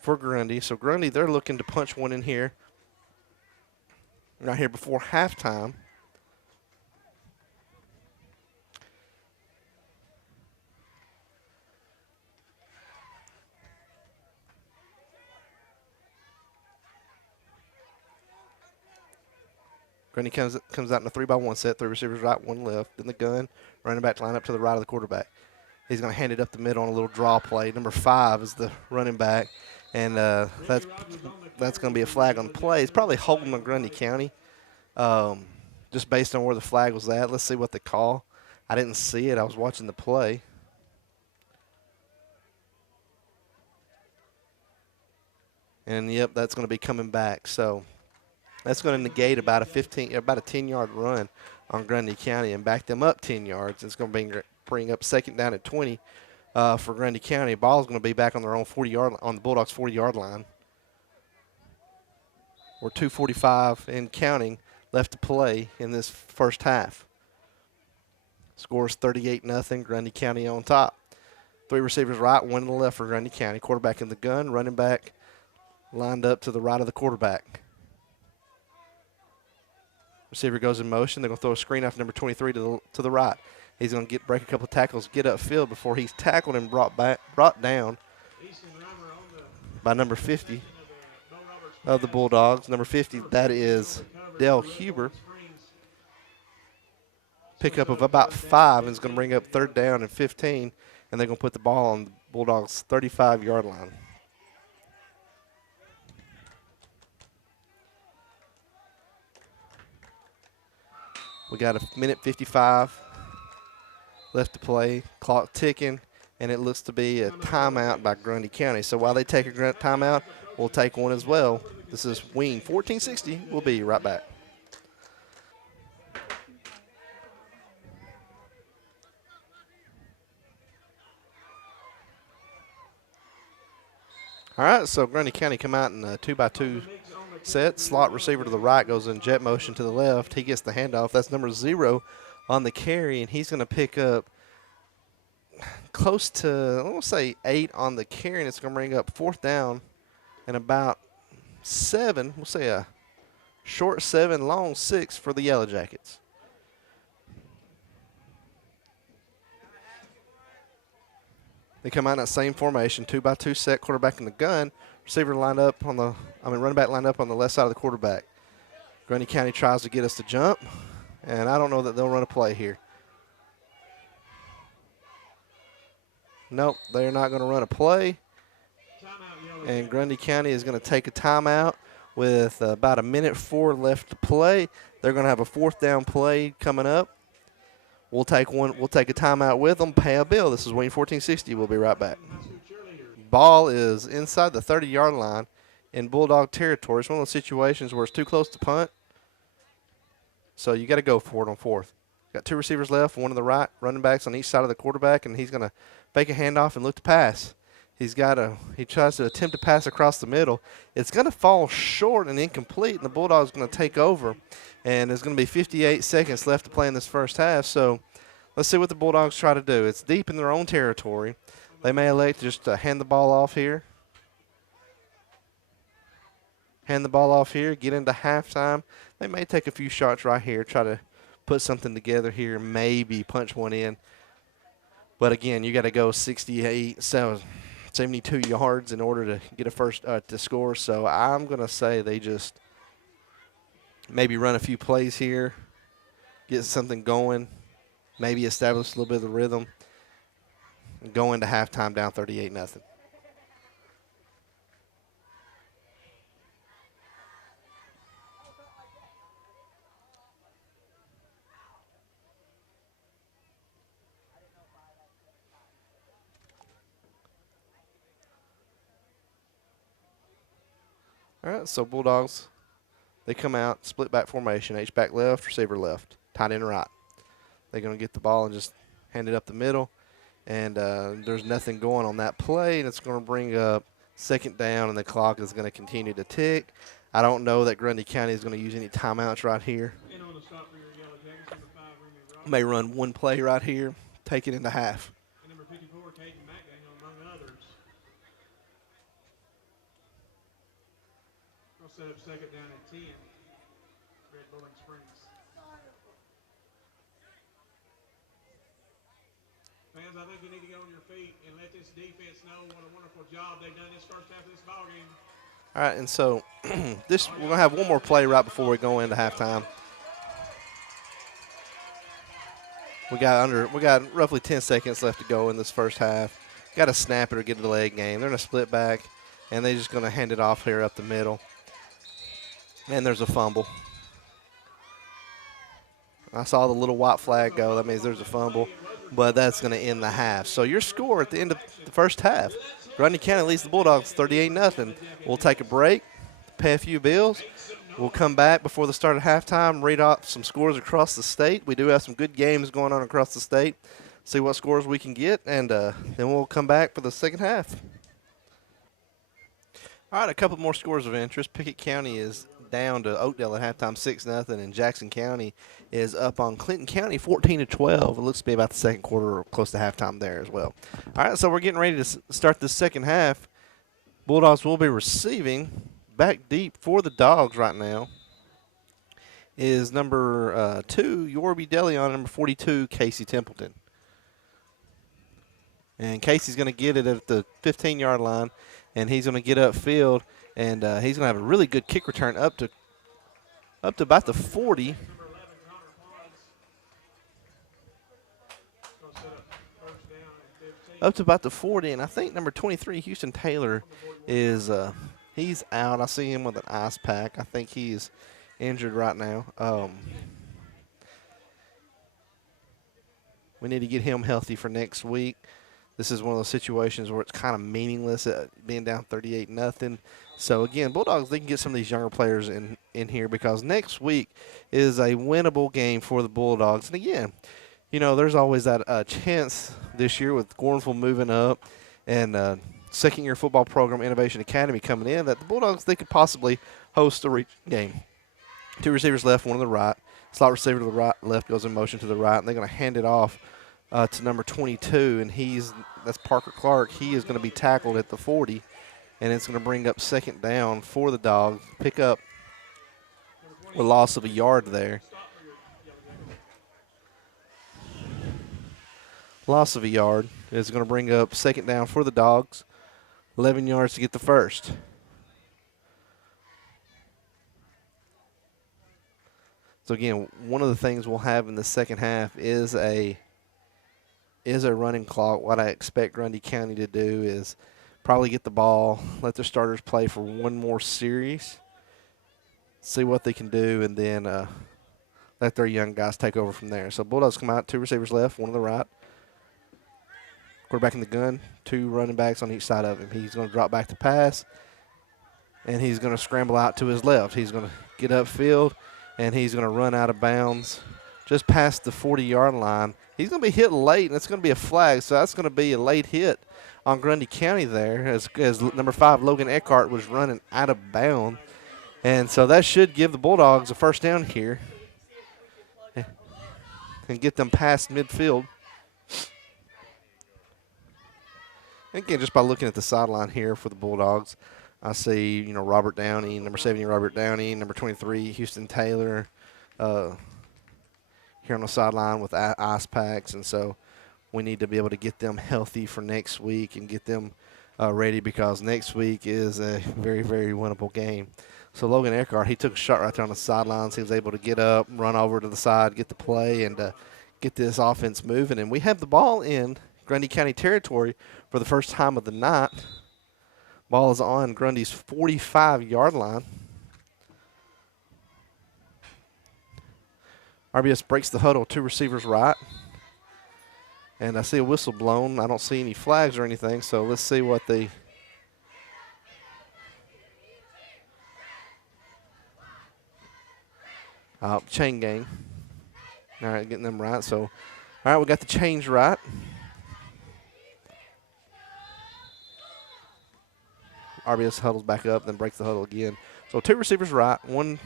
for Grundy. So Grundy, they're looking to punch one in here. Right here before halftime. Grundy comes out in a 3-by-1 set, 3 receivers right, 1 left. In the gun, running back line up to the right of the quarterback. He's going to hand it up the middle on a little draw play. Number 5 is the running back, and that's going to be a flag on the play. It's probably holding on Grundy County, just based on where the flag was at. Let's see what they call. I didn't see it. I was watching the play. And, yep, that's going to be coming back. So that's going to negate about a 10-yard run on Grundy County and back them up 10 yards. It's going to bring up second down at 20 for Grundy County. Ball's going to be back on their own 40-yard on the Bulldogs' 40-yard line. We're 2:45 and counting left to play in this first half. Scores 38-0. Grundy County on top. 3 receivers right, 1 to the left for Grundy County. Quarterback in the gun, running back lined up to the right of the quarterback. Receiver goes in motion. They're going to throw a screen off number 23 to the right. He's going to break a couple of tackles, get upfield before he's tackled and brought down by number 50 of the Bulldogs. Number 50, that is Dale Huber. Pickup of about 5, and it's going to bring up 3rd down and 15, and they're going to put the ball on the Bulldogs' 35-yard line. We got a minute 55 left to play, clock ticking, and it looks to be a timeout by Grundy County. So while they take a timeout, we'll take one as well. This is WEEN 1460. We'll be right back. All right, so Grundy County come out in a 2x2 set. Slot receiver to the right goes in jet motion to the left. He gets the handoff. That's number 0 on the carry, and he's going to pick up close to, I want to say 8 on the carry, and it's going to bring up 4th down and about 7. We'll say a short 7, long 6 for the Yellow Jackets. They come out in that same formation, 2x2 set, quarterback in the gun. Receiver lined up on the, running back lined up on the left side of the quarterback. Grundy County tries to get us to jump, and I don't know that they'll run a play here. Nope, they're not going to run a play. And Grundy County is going to take a timeout with about a minute 4 left to play. They're going to have a 4th down play coming up. We'll take one. We'll take a timeout with them, pay a bill. This is WEEN 1460. We'll be right back. Ball is inside the 30-yard line in Bulldog territory. It's one of those situations where it's too close to punt. So you got to go for it on 4th. Got 2 receivers left, one to the right, running backs on each side of the quarterback, and he's going to fake a handoff and look to pass. He tries to attempt to pass across the middle. It's going to fall short and incomplete, and the Bulldogs are going to take over. And there's going to be 58 seconds left to play in this first half. So let's see what the Bulldogs try to do. It's deep in their own territory. They may elect to just hand the ball off here. Hand the ball off here, get into halftime. They may take a few shots right here, try to put something together here, maybe punch one in. But, again, you got to go 72 yards in order to get a first to score. So I'm going to say they just maybe run a few plays here, get something going, maybe establish a little bit of the rhythm, and go into halftime down 38-0. All right, so Bulldogs, they come out, split back formation, H-back left, receiver left, tight end right. They're going to get the ball and just hand it up the middle, and there's nothing going on that play, and it's going to bring up 2nd down, and the clock is going to continue to tick. I don't know that Grundy County is going to use any timeouts right here. May run one play right here, take it into half. Set up 2nd down and 10. Red Bowling Springs. Fans, I think you need to go on your feet and let this defense know what a wonderful job they've done this first half of this ball game. All right, and so we're gonna have one more play right before we go into halftime. We got roughly 10 seconds left to go in this first half. Got to snap it or get a leg game. They're gonna split back, and they're just gonna hand it off here up the middle. And there's a fumble. I saw the little white flag go. That means there's a fumble, but that's going to end the half. So your score at the end of the first half, Grundy County leads the Bulldogs 38-0. We'll take a break, pay a few bills. We'll come back before the start of halftime, read off some scores across the state. We do have some good games going on across the state. See what scores we can get, and then we'll come back for the second half. All right, a couple more scores of interest. Pickett County is down to Oakdale at halftime 6-0, and Jackson County is up on Clinton County 14-12. It looks to be about the second quarter or close to halftime there as well. All right, so we're getting ready to start the second half. Bulldogs will be receiving back deep for the Dogs right now. is number 2, Yorby DeLeon, number 42, Casey Templeton. And Casey's going to get it at the 15-yard line, and he's going to get upfield, and he's going to have a really good kick return up to about the 40. Up to about the 40, and I think number 23, Houston Taylor, is he's out. I see him with an ice pack. I think he's injured right now. We need to get him healthy for next week. This is one of those situations where it's kind of meaningless being down 38-0. So, again, Bulldogs, they can get some of these younger players in here because next week is a winnable game for the Bulldogs. And, again, you know, there's always that chance this year with Gornville moving up and second-year football program Innovation Academy coming in that the Bulldogs, they could possibly host a game. 2 receivers left, 1 to the right. Slot receiver to the right, left goes in motion to the right, and they're going to hand it off to number 22, and that's Parker Clark. He is going to be tackled at the 40, and it's going to bring up second down for the Dogs. Pick up a loss of a yard there. Loss of a yard is going to bring up second down for the Dogs. 11 yards to get the first. So, again, one of the things we'll have in the second half is a running clock. What I expect Grundy County to do is probably get the ball, let their starters play for one more series, see what they can do, and then let their young guys take over from there. So Bulldogs come out, 2 receivers left, 1 to the right. Quarterback in the gun, 2 running backs on each side of him. He's going to drop back to pass, and he's going to scramble out to his left. He's going to get upfield, and he's going to run out of bounds just past the 40-yard line. He's going to be hit late, and it's going to be a flag, so that's going to be a late hit on Grundy County there as number 5, Logan Eckhart, was running out of bounds. And so that should give the Bulldogs a first down here and get them past midfield. Again, just by looking at the sideline here for the Bulldogs, I see, you know, Robert Downey, number 70, Robert Downey, number 23, Houston Taylor, here on the sideline with ice packs. And so we need to be able to get them healthy for next week and get them ready because next week is a very, very winnable game. So Logan Eckhart, he took a shot right there on the sidelines. He was able to get up, run over to the side, get the play, and get this offense moving. And we have the ball in Grundy County territory for the first time of the night. Ball is on Grundy's 45-yard line. RBS breaks the huddle, 2 receivers right. And I see a whistle blown. I don't see any flags or anything, so let's see what the chain gang. All right, getting them right. So, all right, we got the change right. RBS huddles back up, then breaks the huddle again. So 2 receivers right, 1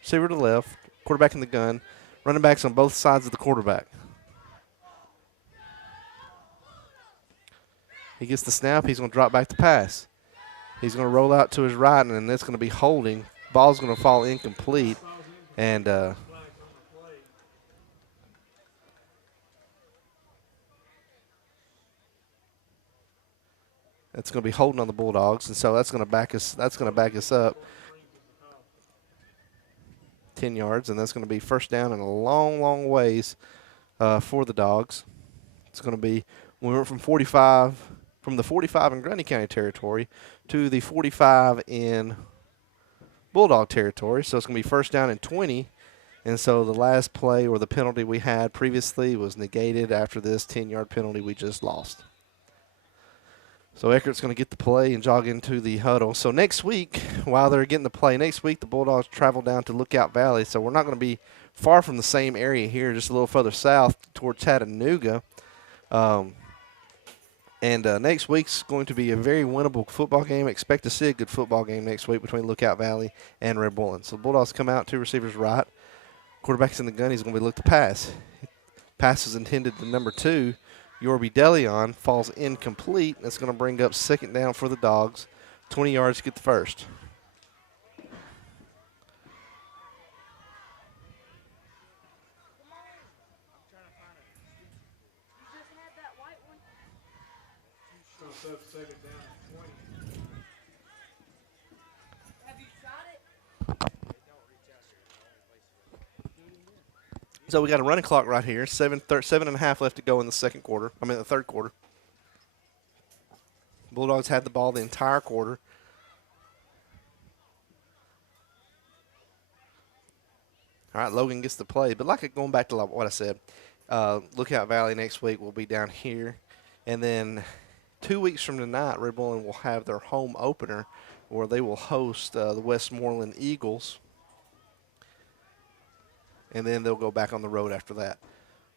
receiver to the left, quarterback in the gun, running backs on both sides of the quarterback. He gets the snap. He's going to drop back to pass. He's going to roll out to his right, and then it's going to be holding. Ball's going to fall incomplete, and it's going to be holding on the Bulldogs, and so that's going to back us. That's going to back us up 10 yards, and that's going to be first down and a long, long ways for the Dogs. It's going to be we went from the 45 in Grundy County territory to the 45 in Bulldog territory. So it's going to be first down and 20. And so the last play or the penalty we had previously was negated after this 10-yard penalty we just lost. So Eckert's going to get the play and jog into the huddle. So next week, while they're getting the play, next week the Bulldogs travel down to Lookout Valley. So we're not going to be far from the same area here, just a little further south toward Chattanooga. And next week's going to be a very winnable football game. Expect to see a good football game next week between Lookout Valley and Red Bullen. So Bulldogs come out, 2 receivers right. Quarterback's in the gun. He's going to be looked to pass. Pass is intended to number 2. Yorby DeLeon falls incomplete. That's going to bring up second down for the Dogs. 20 yards to get the first. up second down and 20. So we got a running clock right here. 7.5 left to go in the second quarter. I mean, the third quarter. Bulldogs had the ball the entire quarter. All right, Logan gets the play. But going back to what I said, Lookout Valley next week will be down here. And then 2 weeks from tonight, Red Bull will have their home opener where they will host the Westmoreland Eagles. And then they'll go back on the road after that.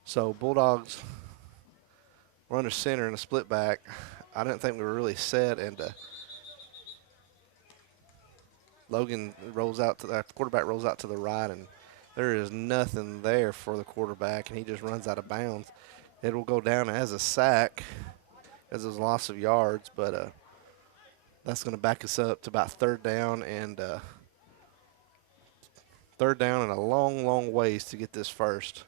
So Bulldogs were under center in a split back. I didn't think we were really set, and Logan rolls out to the quarterback rolls out to the right, and there is nothing there for the quarterback, and he just runs out of bounds. It will go down as a sack, as a loss of yards, but that's going to back us up to about third down and a long, long ways to get this first.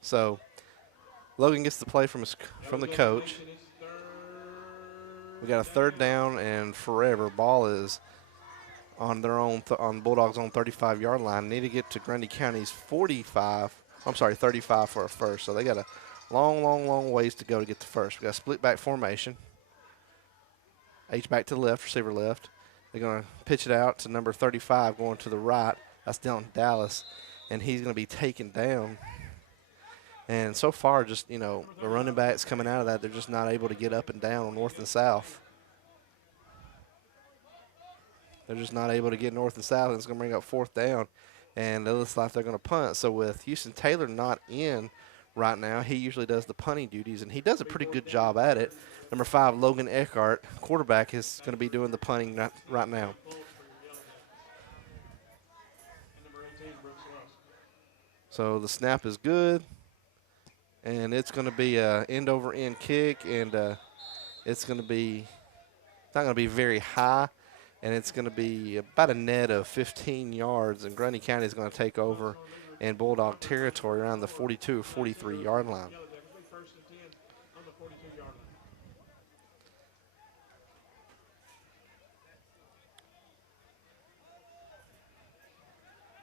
So Logan gets the play from the coach. We got a third down and forever. Ball is on their own on Bulldogs' own 35-yard line. Need to get to Grundy County's 35 for a first. So they got a long, long, long ways to go to get the first. We got a split back formation. H back to the left, receiver left. They're going to pitch it out to number 35 going to the right. That's down Dallas, and he's going to be taken down. And so far, just, the running backs coming out of that, they're just not able to get up and down north and south. They're just not able to get north and south, and it's going to bring up fourth down. And it looks like they're going to punt. So with Houston Taylor not in right now, he usually does the punting duties, and he does a pretty good job at it. Number 5, Logan Eckhart, quarterback, is going to be doing the punting right now. So the snap is good. And it's going to be an end-over-end kick, and it's not going to be very high, and it's going to be about a net of 15 yards, and Grundy County is going to take over in Bulldog territory around the 42 or 43-yard line.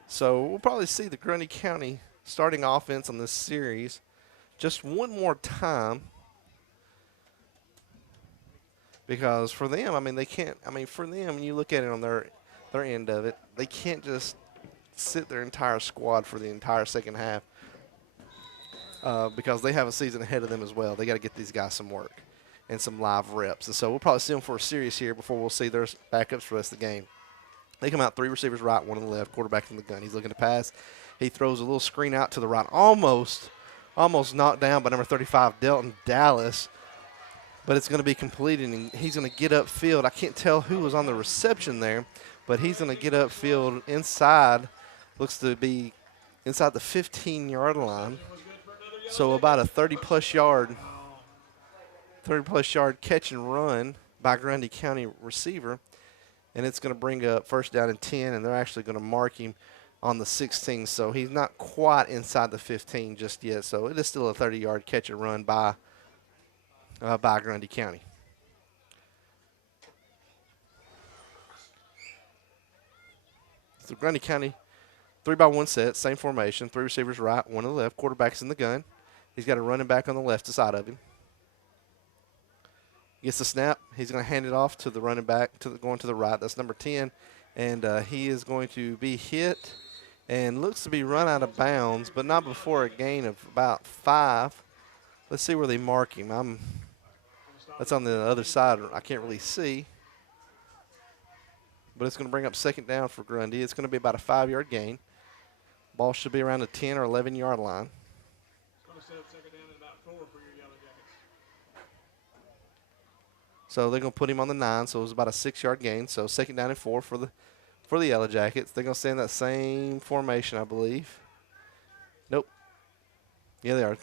So we'll probably see the Grundy County starting offense on this series just one more time, because for them, they can't. For them, when you look at it on their end of it, they can't just sit their entire squad for the entire second half because they have a season ahead of them as well. They got to get these guys some work and some live reps, and so we'll probably see them for a series here before we'll see their backups for the rest of the game. They come out 3 receivers right, 1 on the left, quarterback in the gun. He's looking to pass. He throws a little screen out to the right, almost knocked down by number 35, Delton Dallas, but it's going to be completed, and he's going to get upfield. I can't tell who was on the reception there, but he's going to get upfield inside, looks to be inside the 15-yard line, so about a 30-plus yard catch and run by Grundy County receiver, and it's going to bring up first down and 10, and they're actually going to mark him on the 16, so he's not quite inside the 15 just yet. So it is still a 30-yard catch and run by Grundy County. So Grundy County, 3-by-1 set, same formation, 3 receivers right, 1 on the left, quarterback's in the gun. He's got a running back on the left side of him. Gets the snap. He's going to hand it off to the running back going to the right. That's number 10, and he is going to be hit and looks to be run out of bounds, but not before a gain of about 5. Let's see where they mark him. That's on the other side. I can't really see. But it's going to bring up second down for Grundy. It's going to be about a 5-yard gain. Ball should be around the 10 or 11-yard line. It's going to set up second down at about 4 for your Yellow Jackets. So they're going to put him on the 9, so it was about a 6-yard gain. So second down and 4 for the Yellow Jackets. They're going to stay in that same formation, I believe. Nope. Yeah, they are.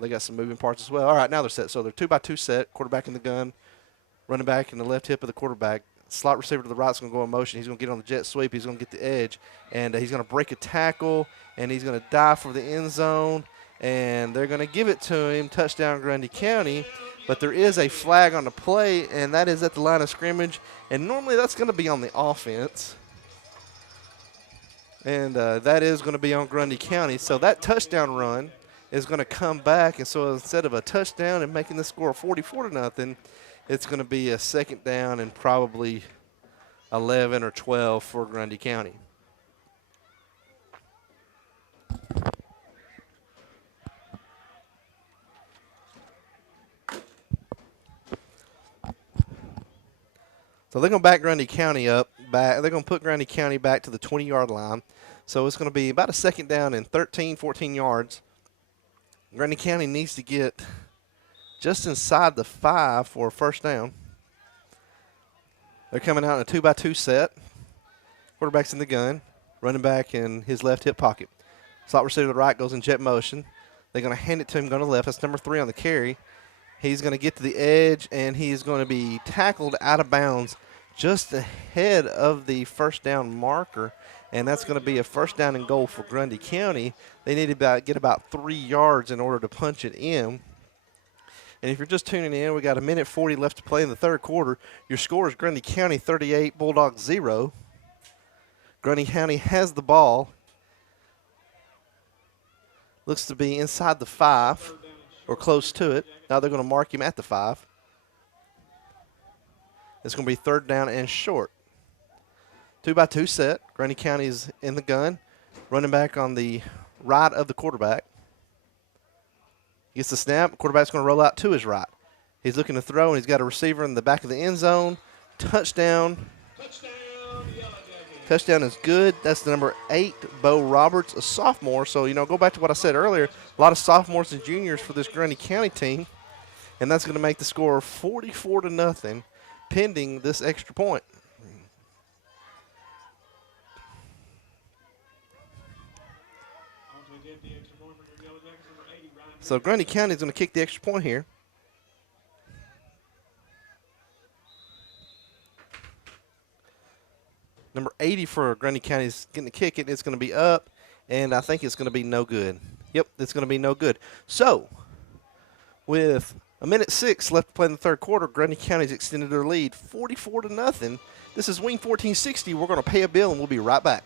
They got some moving parts as well. All right, now they're set. So they're 2-by-2 set, quarterback in the gun, running back in the left hip of the quarterback. slot receiver to the right is going to go in motion. He's going to get on the jet sweep. He's going to get the edge, and he's going to break a tackle, and he's going to dive for the end zone, and they're going to give it to him. Touchdown, Grundy County. But there is a flag on the play, and that is at the line of scrimmage, and normally that's going to be on the offense. And that is going to be on Grundy County. So that touchdown run is going to come back, and so instead of a touchdown and making the score 44-0, it's going to be a second down and probably 11 or 12 for Grundy County. So they're going to back Grundy County up. They're going to put Grundy County back to the 20-yard line. So it's going to be about a second down and 13, 14 yards. Grundy County needs to get just inside the 5 for a first down. They're coming out in a 2-by-2 set. Quarterback's in the gun. Running back in his left hip pocket. Slot receiver to the right goes in jet motion. They're going to hand it to him going to the left. That's number 3 on the carry. He's going to get to the edge, and he's going to be tackled out of bounds just ahead of the first down marker, and that's going to be a first down and goal for Grundy County. They need to get about 3 yards in order to punch it in. And if you're just tuning in, we got a minute 40 left to play in the third quarter. Your score is Grundy County 38, Bulldogs 0. Grundy County has the ball. Looks to be inside the 5 or close to it. Now they're going to mark him at the 5. It's going to be third down and short. 2-by-2 set. Grundy County is in the gun. Running back on the right of the quarterback. Gets the snap. Quarterback's going to roll out to his right. He's looking to throw, and he's got a receiver in the back of the end zone. Touchdown. Touchdown is good. That's the number 8, Bo Roberts, a sophomore. So, go back to what I said earlier. A lot of sophomores and juniors for this Grundy County team. And that's going to make the score 44-0, pending this extra point. So Grundy County is going to kick the extra point here. Number 80 for Grundy County is getting to kick it. It's going to be up, and I think it's going to be no good. Yep, it's going to be no good. So, with a minute 6 left to play in the third quarter, Grundy County's extended their lead 44-0. This is WEEN 1460. We're going to pay a bill, and we'll be right back.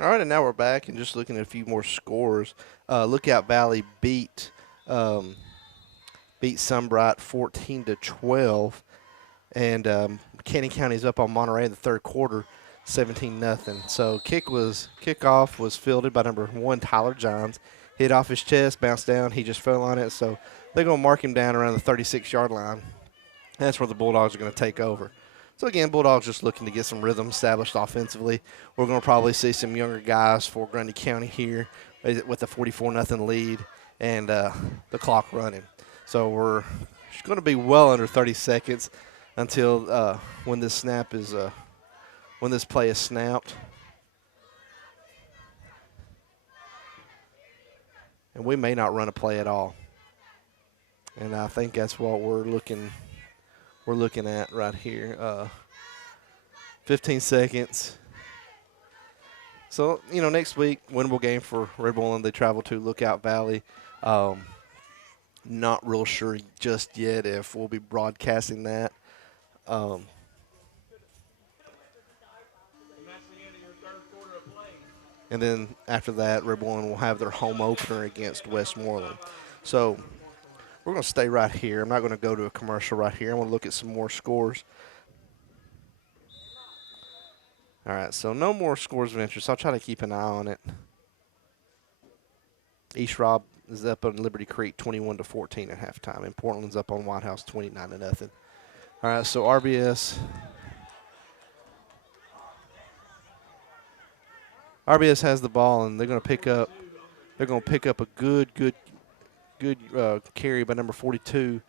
All right, and now we're back and just looking at a few more scores. Lookout Valley beat Sunbright 14-12. And Canyon County's up on Monterey in the third quarter, 17-0. So kickoff was fielded by number 1, Tyler Johns. Hit off his chest, bounced down. He just fell on it. So they're going to mark him down around the 36-yard line. And that's where the Bulldogs are going to take over. So, again, Bulldogs just looking to get some rhythm established offensively. We're going to probably see some younger guys for Grundy County here with a 44-0 lead and the clock running. So we're going to be well under 30 seconds until when this play is snapped. And we may not run a play at all. And I think that's what we're looking at right here. 15 seconds. So, next week, winnable game for Red Bull, and they travel to Lookout Valley. Not real sure just yet if we'll be broadcasting that. And then after that, Red Bull will have their home opener against Westmoreland. So we're going to stay right here. I'm not going to go to a commercial right here. I want to look at some more scores. All right, so no more scores of interest. I'll try to keep an eye on it. East Robb is up on Liberty Creek 21-14 at halftime, and Portland's up on White House 29-0. All right, so RBS has the ball, and they're going to pick up a good carry by number 42,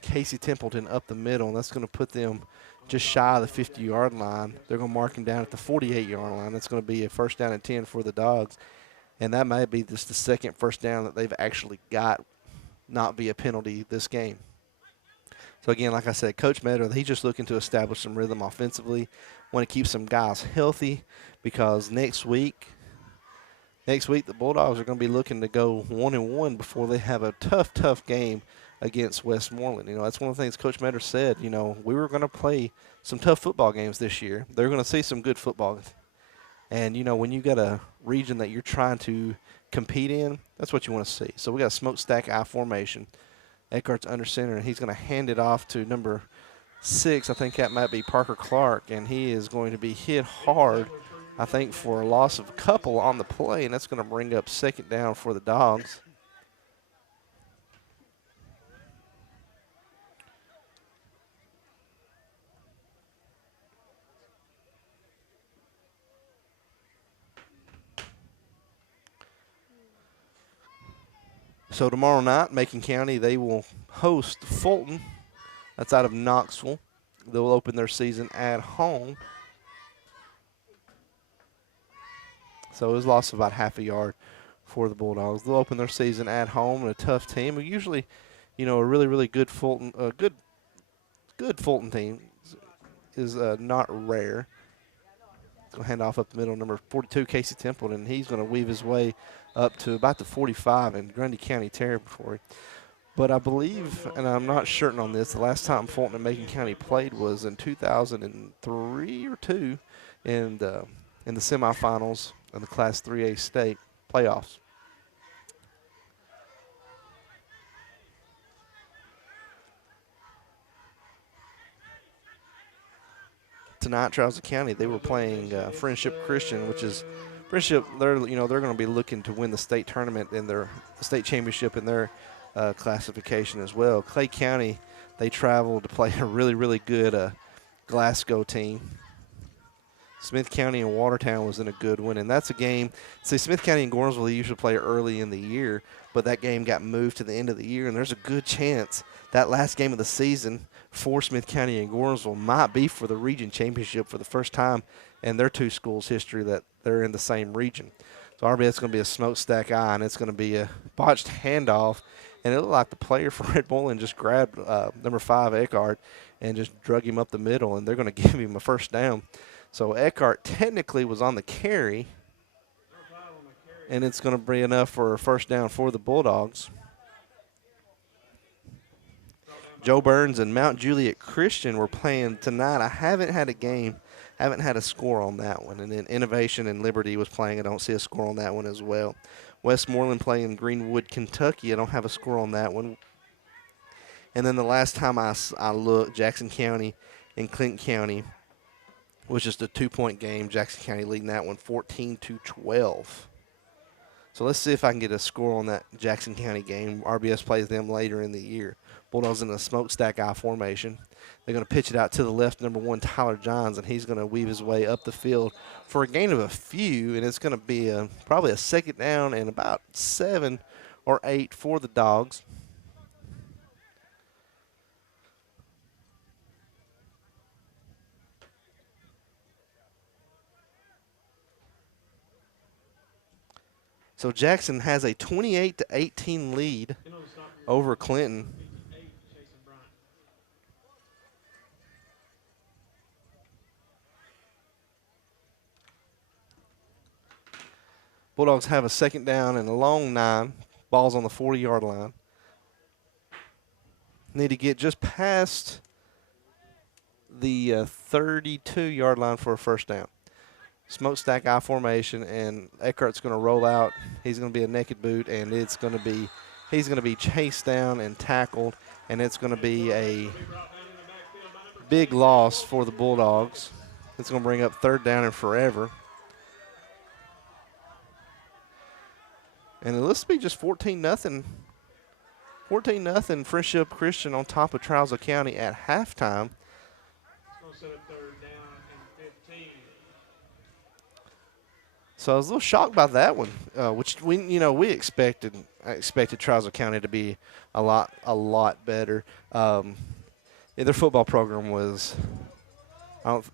Casey Templeton, up the middle, and that's going to put them just shy of the 50-yard line. They're going to mark him down at the 48-yard line. That's going to be a first down and 10 for the Dogs, and that may be just the second first down that they've actually got, not via penalty, this game. So, again, like I said, Coach Meadow, he's just looking to establish some rhythm offensively, want to keep some guys healthy because next week the Bulldogs are going to be looking to go 1-1 before they have a tough game against Westmoreland. That's one of the things Coach Meadow said. We were going to play some tough football games this year. They're going to see some good football. And, when you got a region that you're trying to compete in, that's what you want to see. So we got a smokestack I formation. Eckhart's under center, and he's going to hand it off to number 6. I think that might be Parker Clark, and he is going to be hit hard, I think, for a loss of a couple on the play, and that's going to bring up second down for the Dogs. So tomorrow night, Macon County, they will host Fulton. That's out of Knoxville. They'll open their season at home. So it was lost of about half a yard for the Bulldogs. They'll open their season at home and a tough team. Usually, a really good Fulton, good Fulton team is not rare. Going to hand off up the middle, number 42, Casey Templeton, and he's going to weave his way up to about the 45 in Grundy County territory. But I believe, and I'm not certain on this, the last time Fulton and Macon County played was in 2003 or 2 in the semifinals of the Class 3A state playoffs. Tonight, Trowser County, they were playing Friendship Christian, which is Friendship. They're going to be looking to win the state tournament in their state championship in their classification as well. Clay County, they traveled to play a really good Glasgow team. Smith County and Watertown was in a good one, and that's a game. See, Smith County and Gormsville, they usually play early in the year, but that game got moved to the end of the year, and there's a good chance that last game of the season for Smith County and Gormsville might be for the region championship for the first time in their two schools' history that they're in the same region. So RBS is going to be a smokestack eye, and it's going to be a botched handoff, and it looked like the player for Red Bull just grabbed number 5, Eckhart, and just drug him up the middle, and they're going to give him a first down. So Eckhart technically was on the carry, and it's going to be enough for a first down for the Bulldogs. Joe Burns and Mount Juliet Christian were playing tonight. I haven't had a score on that one. And then Innovation and Liberty was playing. I don't see a score on that one as well. Westmoreland playing Greenwood, Kentucky. I don't have a score on that one. And then the last time I looked, Jackson County and Clinton County was just a 2-point game. Jackson County leading that one 14-12. So let's see if I can get a score on that Jackson County game. RBS plays them later in the year. Bulldogs in a smokestack I formation. They're going to pitch it out to the left, number 1, Tyler Johns, and he's going to weave his way up the field for a gain of a few, and it's going to be probably a second down and about 7 or 8 for the Dogs. So Jackson has a 28-18 lead over Clinton. Bulldogs have a second down and a long 9. Ball's on the 40-yard line. Need to get just past the 32-yard line for a first down. Smokestack I formation, and Eckhart's going to roll out. He's going to be a naked boot, and he's going to be chased down and tackled, and it's going to be a big loss for the Bulldogs. It's going to bring up third down and forever. And it looks to be just 14-0. 14-0 Friendship Christian on top of Trowser County at halftime. So I was a little shocked by that one, which we expected. I expected Trowser County to be a lot better. Their football program was.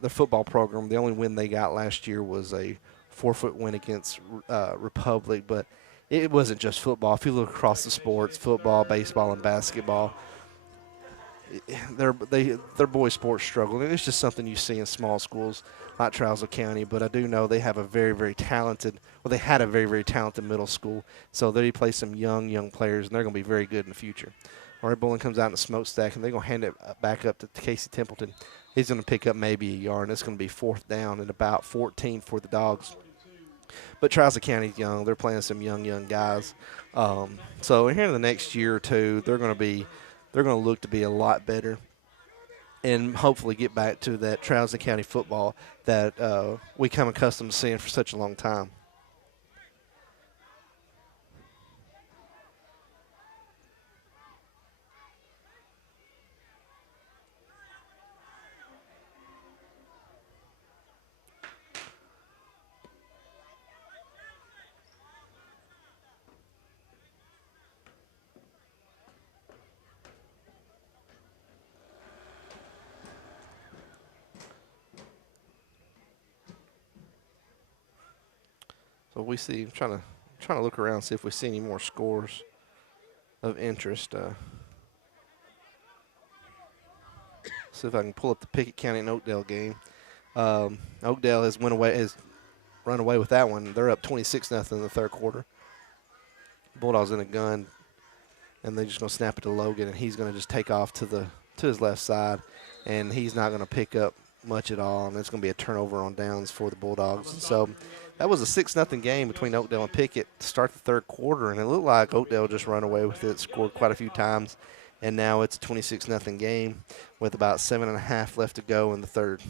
The football program, the only win they got last year was a 4-foot win against Republic, but it wasn't just football. If you look across the sports, football, baseball, and basketball, their boys sports struggle, and it's just something you see in small schools like Trousdale County. But I do know they have a very, very talented. Well, they had a very, very talented middle school, so they play some young players, and they're going to be very good in the future. Red Bullen comes out in a smokestack, and they're going to hand it back up to Casey Templeton. He's going to pick up maybe a yard, and it's going to be 4th down and about 14 for the Dogs. But Trousdale County's young. They're playing some young guys. So here in the next year or two, they're going to look to be a lot better and hopefully get back to that Trousdale County football that we come accustomed to seeing for such a long time. So we see, I'm trying to look around, see if we see any more scores of interest. See if I can pull up the Pickett County and Oakdale game. Oakdale has run away with that one. They're up 26-0 in the third quarter. Bulldogs in a gun, and they're just going to snap it to Logan, and he's going to just take off to his left side, and he's not going to pick up much at all, and it's going to be a turnover on downs for the Bulldogs. So that was a 6-0 game between Oakdale and Pickett to start the third quarter, and it looked like Oakdale just run away with it, scored quite a few times, and now it's a 26-0 game with about 7.5 left to go in the third.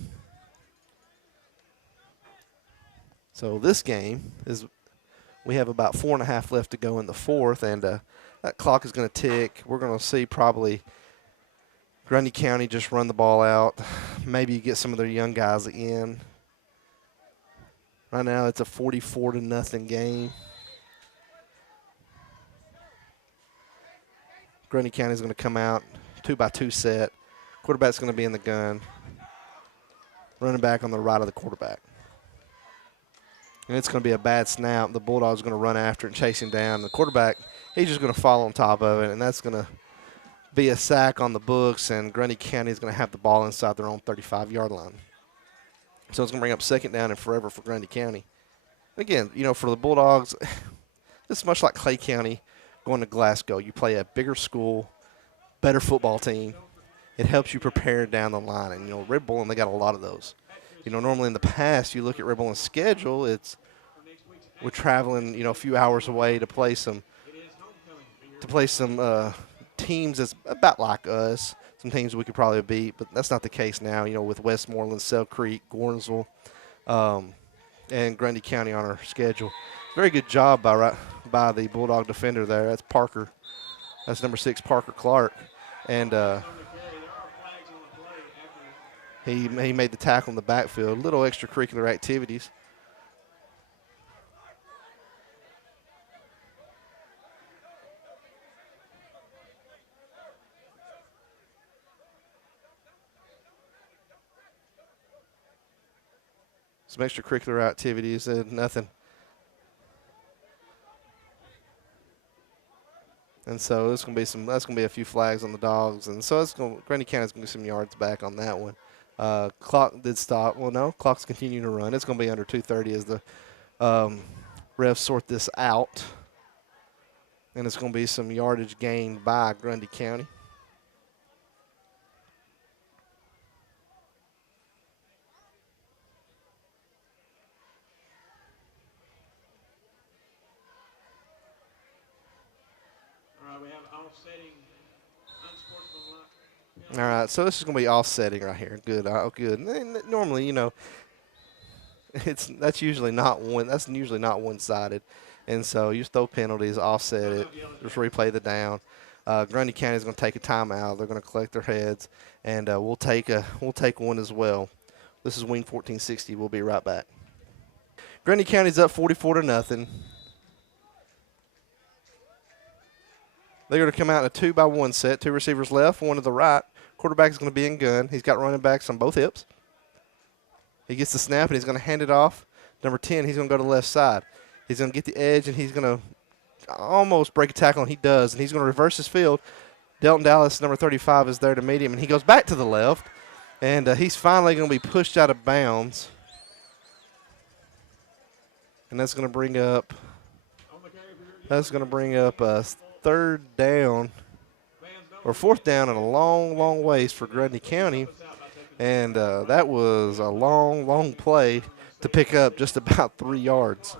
So this game we have about 4.5 left to go in the fourth, and that clock is going to tick. We're going to see probably Grundy County just run the ball out. Maybe get some of their young guys in. Right now it's a 44-0 game. Grundy County is going to come out 2-by-2 set. Quarterback's going to be in the gun. Running back on the right of the quarterback. And it's going to be a bad snap. The Bulldogs are going to run after it and chase him down. The quarterback, he's just going to fall on top of it, and that's going to be a sack on the books, and Grundy County is going to have the ball inside their own 35-yard line. So it's going to bring up 2nd down and forever for Grundy County. And again, for the Bulldogs, this is much like Clay County going to Glasgow. You play a bigger school, better football team. It helps you prepare down the line. And, Red Bull, and they got a lot of those. Normally in the past, you look at Red Bull's schedule, we're traveling, a few hours away to play some teams that's about like us, some teams we could probably beat, but that's not the case now, with Westmoreland, Sell Creek, Gornsville, and Grundy County on our schedule. Very good job by the Bulldog defender there. That's Parker. That's number 6, Parker Clark. And he made the tackle in the backfield. Little extracurricular activities. Some extracurricular activities and nothing. And so that's gonna be a few flags on the Dogs, and so Grundy County's gonna get some yards back on that one. Clock did stop. Well, no, clock's continuing to run. It's gonna be under 2:30 as the refs sort this out, and it's gonna be some yardage gained by Grundy County. All right, so this is going to be offsetting right here. Good, good. And normally, that's usually not one-sided, and so you throw penalties, offset it, just replay the down. Grundy County is going to take a timeout. They're going to collect their heads, and we'll take one as well. This is WEEN 1460. We'll be right back. Grundy County's up 44-0. They're going to come out in a 2-by-1 set. 2 receivers left, 1 to the right. Quarterback is going to be in gun. He's got running backs on both hips. He gets the snap, and he's going to hand it off. Number 10, he's going to go to the left side. He's going to get the edge, and he's going to almost break a tackle, and he does. And he's going to reverse his field, Delton Dallas, number 35, is there to meet him, and he goes back to the left, and he's finally going to be pushed out of bounds. And that's going to bring up a third down or fourth down and a long, long ways for Grundy County. And that was a long, long play to pick up just about 3 yards.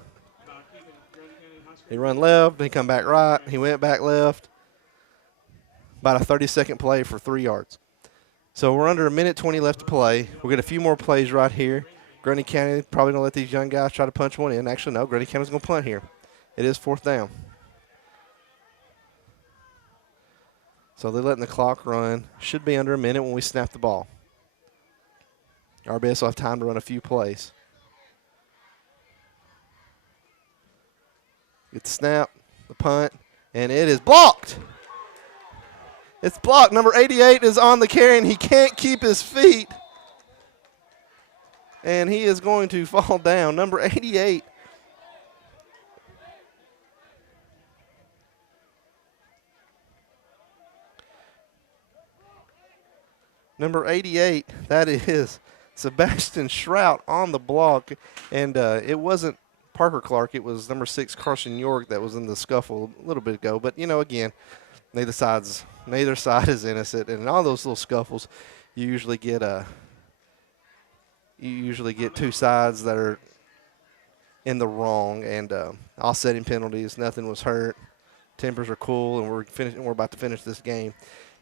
He run left, he come back right, he went back left. About a 30-second play for 3 yards. So we're under a minute 20 left to play. We'll get a few more plays right here. Grundy County probably going to let these young guys try to punch one in. Actually, no, Grundy County's going to punt here. It is fourth down. So they're letting the clock run. Should be under a minute when we snap the ball. RBS will have time to run a few plays. Get the snap, the punt, and it is blocked. It's blocked. Number 88 is on the carry, and he can't keep his feet. And he is going to fall down. Number 88. Number 88, that is Sebastian Shrout on the block. And it wasn't Parker Clark. It was number 6, Carson York, that was in the scuffle a little bit ago. But, you know, again, neither side is innocent. And in all those little scuffles, you usually get two sides that are in the wrong, and offsetting penalties. Nothing was hurt. Tempers are cool, and we're about to finish this game.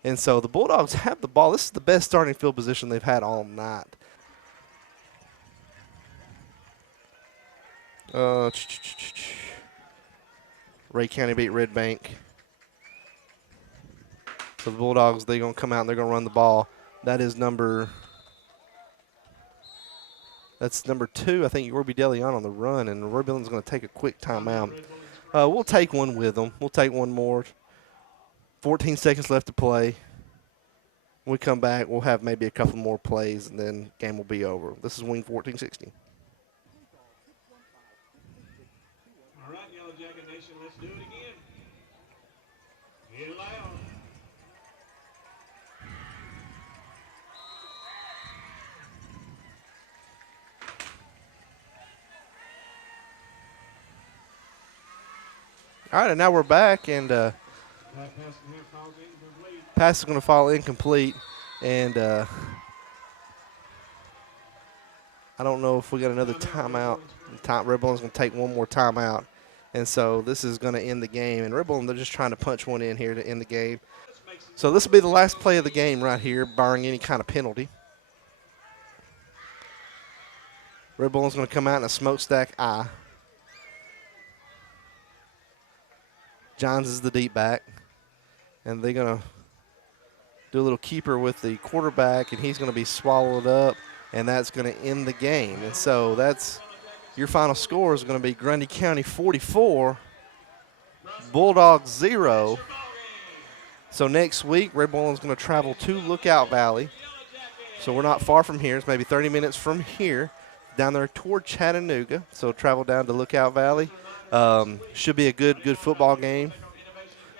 And so the Bulldogs have the ball. This is the best starting field position they've had all night. Ray County beat Red Bank. So the Bulldogs, they're going to come out and they're going to run the ball. That's number 2, I think, Yorby DeLeon on the run, and Roy Billings going to take a quick timeout. We'll take one with them. We'll take one more. 14 seconds left to play. When we come back, we'll have maybe a couple more plays, and then game will be over. This is WEEN 1460. All right, Yellow Jacket Nation, let's do it again. Get it loud. All right, and now we're back, and pass is going to fall incomplete, and I don't know if we got another timeout. Red Bull's going to take one more timeout, and so this is going to end the game. And Red Bull, they're just trying to punch one in here to end the game. So this will be the last play of the game right here, barring any kind of penalty. Red Bull's going to come out in a smokestack I. Johns is the deep back, and they're going to do a little keeper with the quarterback, and he's going to be swallowed up, and that's going to end the game. And so that's your final score is going to be Grundy County 44, Bulldogs 0. So next week, Red Bull is going to travel to Lookout Valley. So we're not far from here. It's maybe 30 minutes from here, down there toward Chattanooga. So travel down to Lookout Valley. Should be a good football game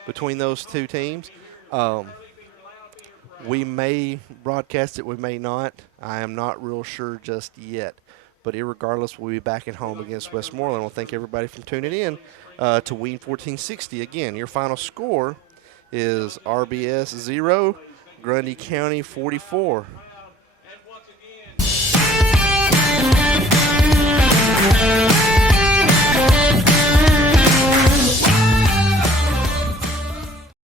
between those two teams. We may broadcast it, we may not. I am not real sure just yet. But irregardless, we'll be back at home against Westmoreland. We'll thank everybody for tuning in to WEEN 1460. Again, your final score is RBS 0, Grundy County 44.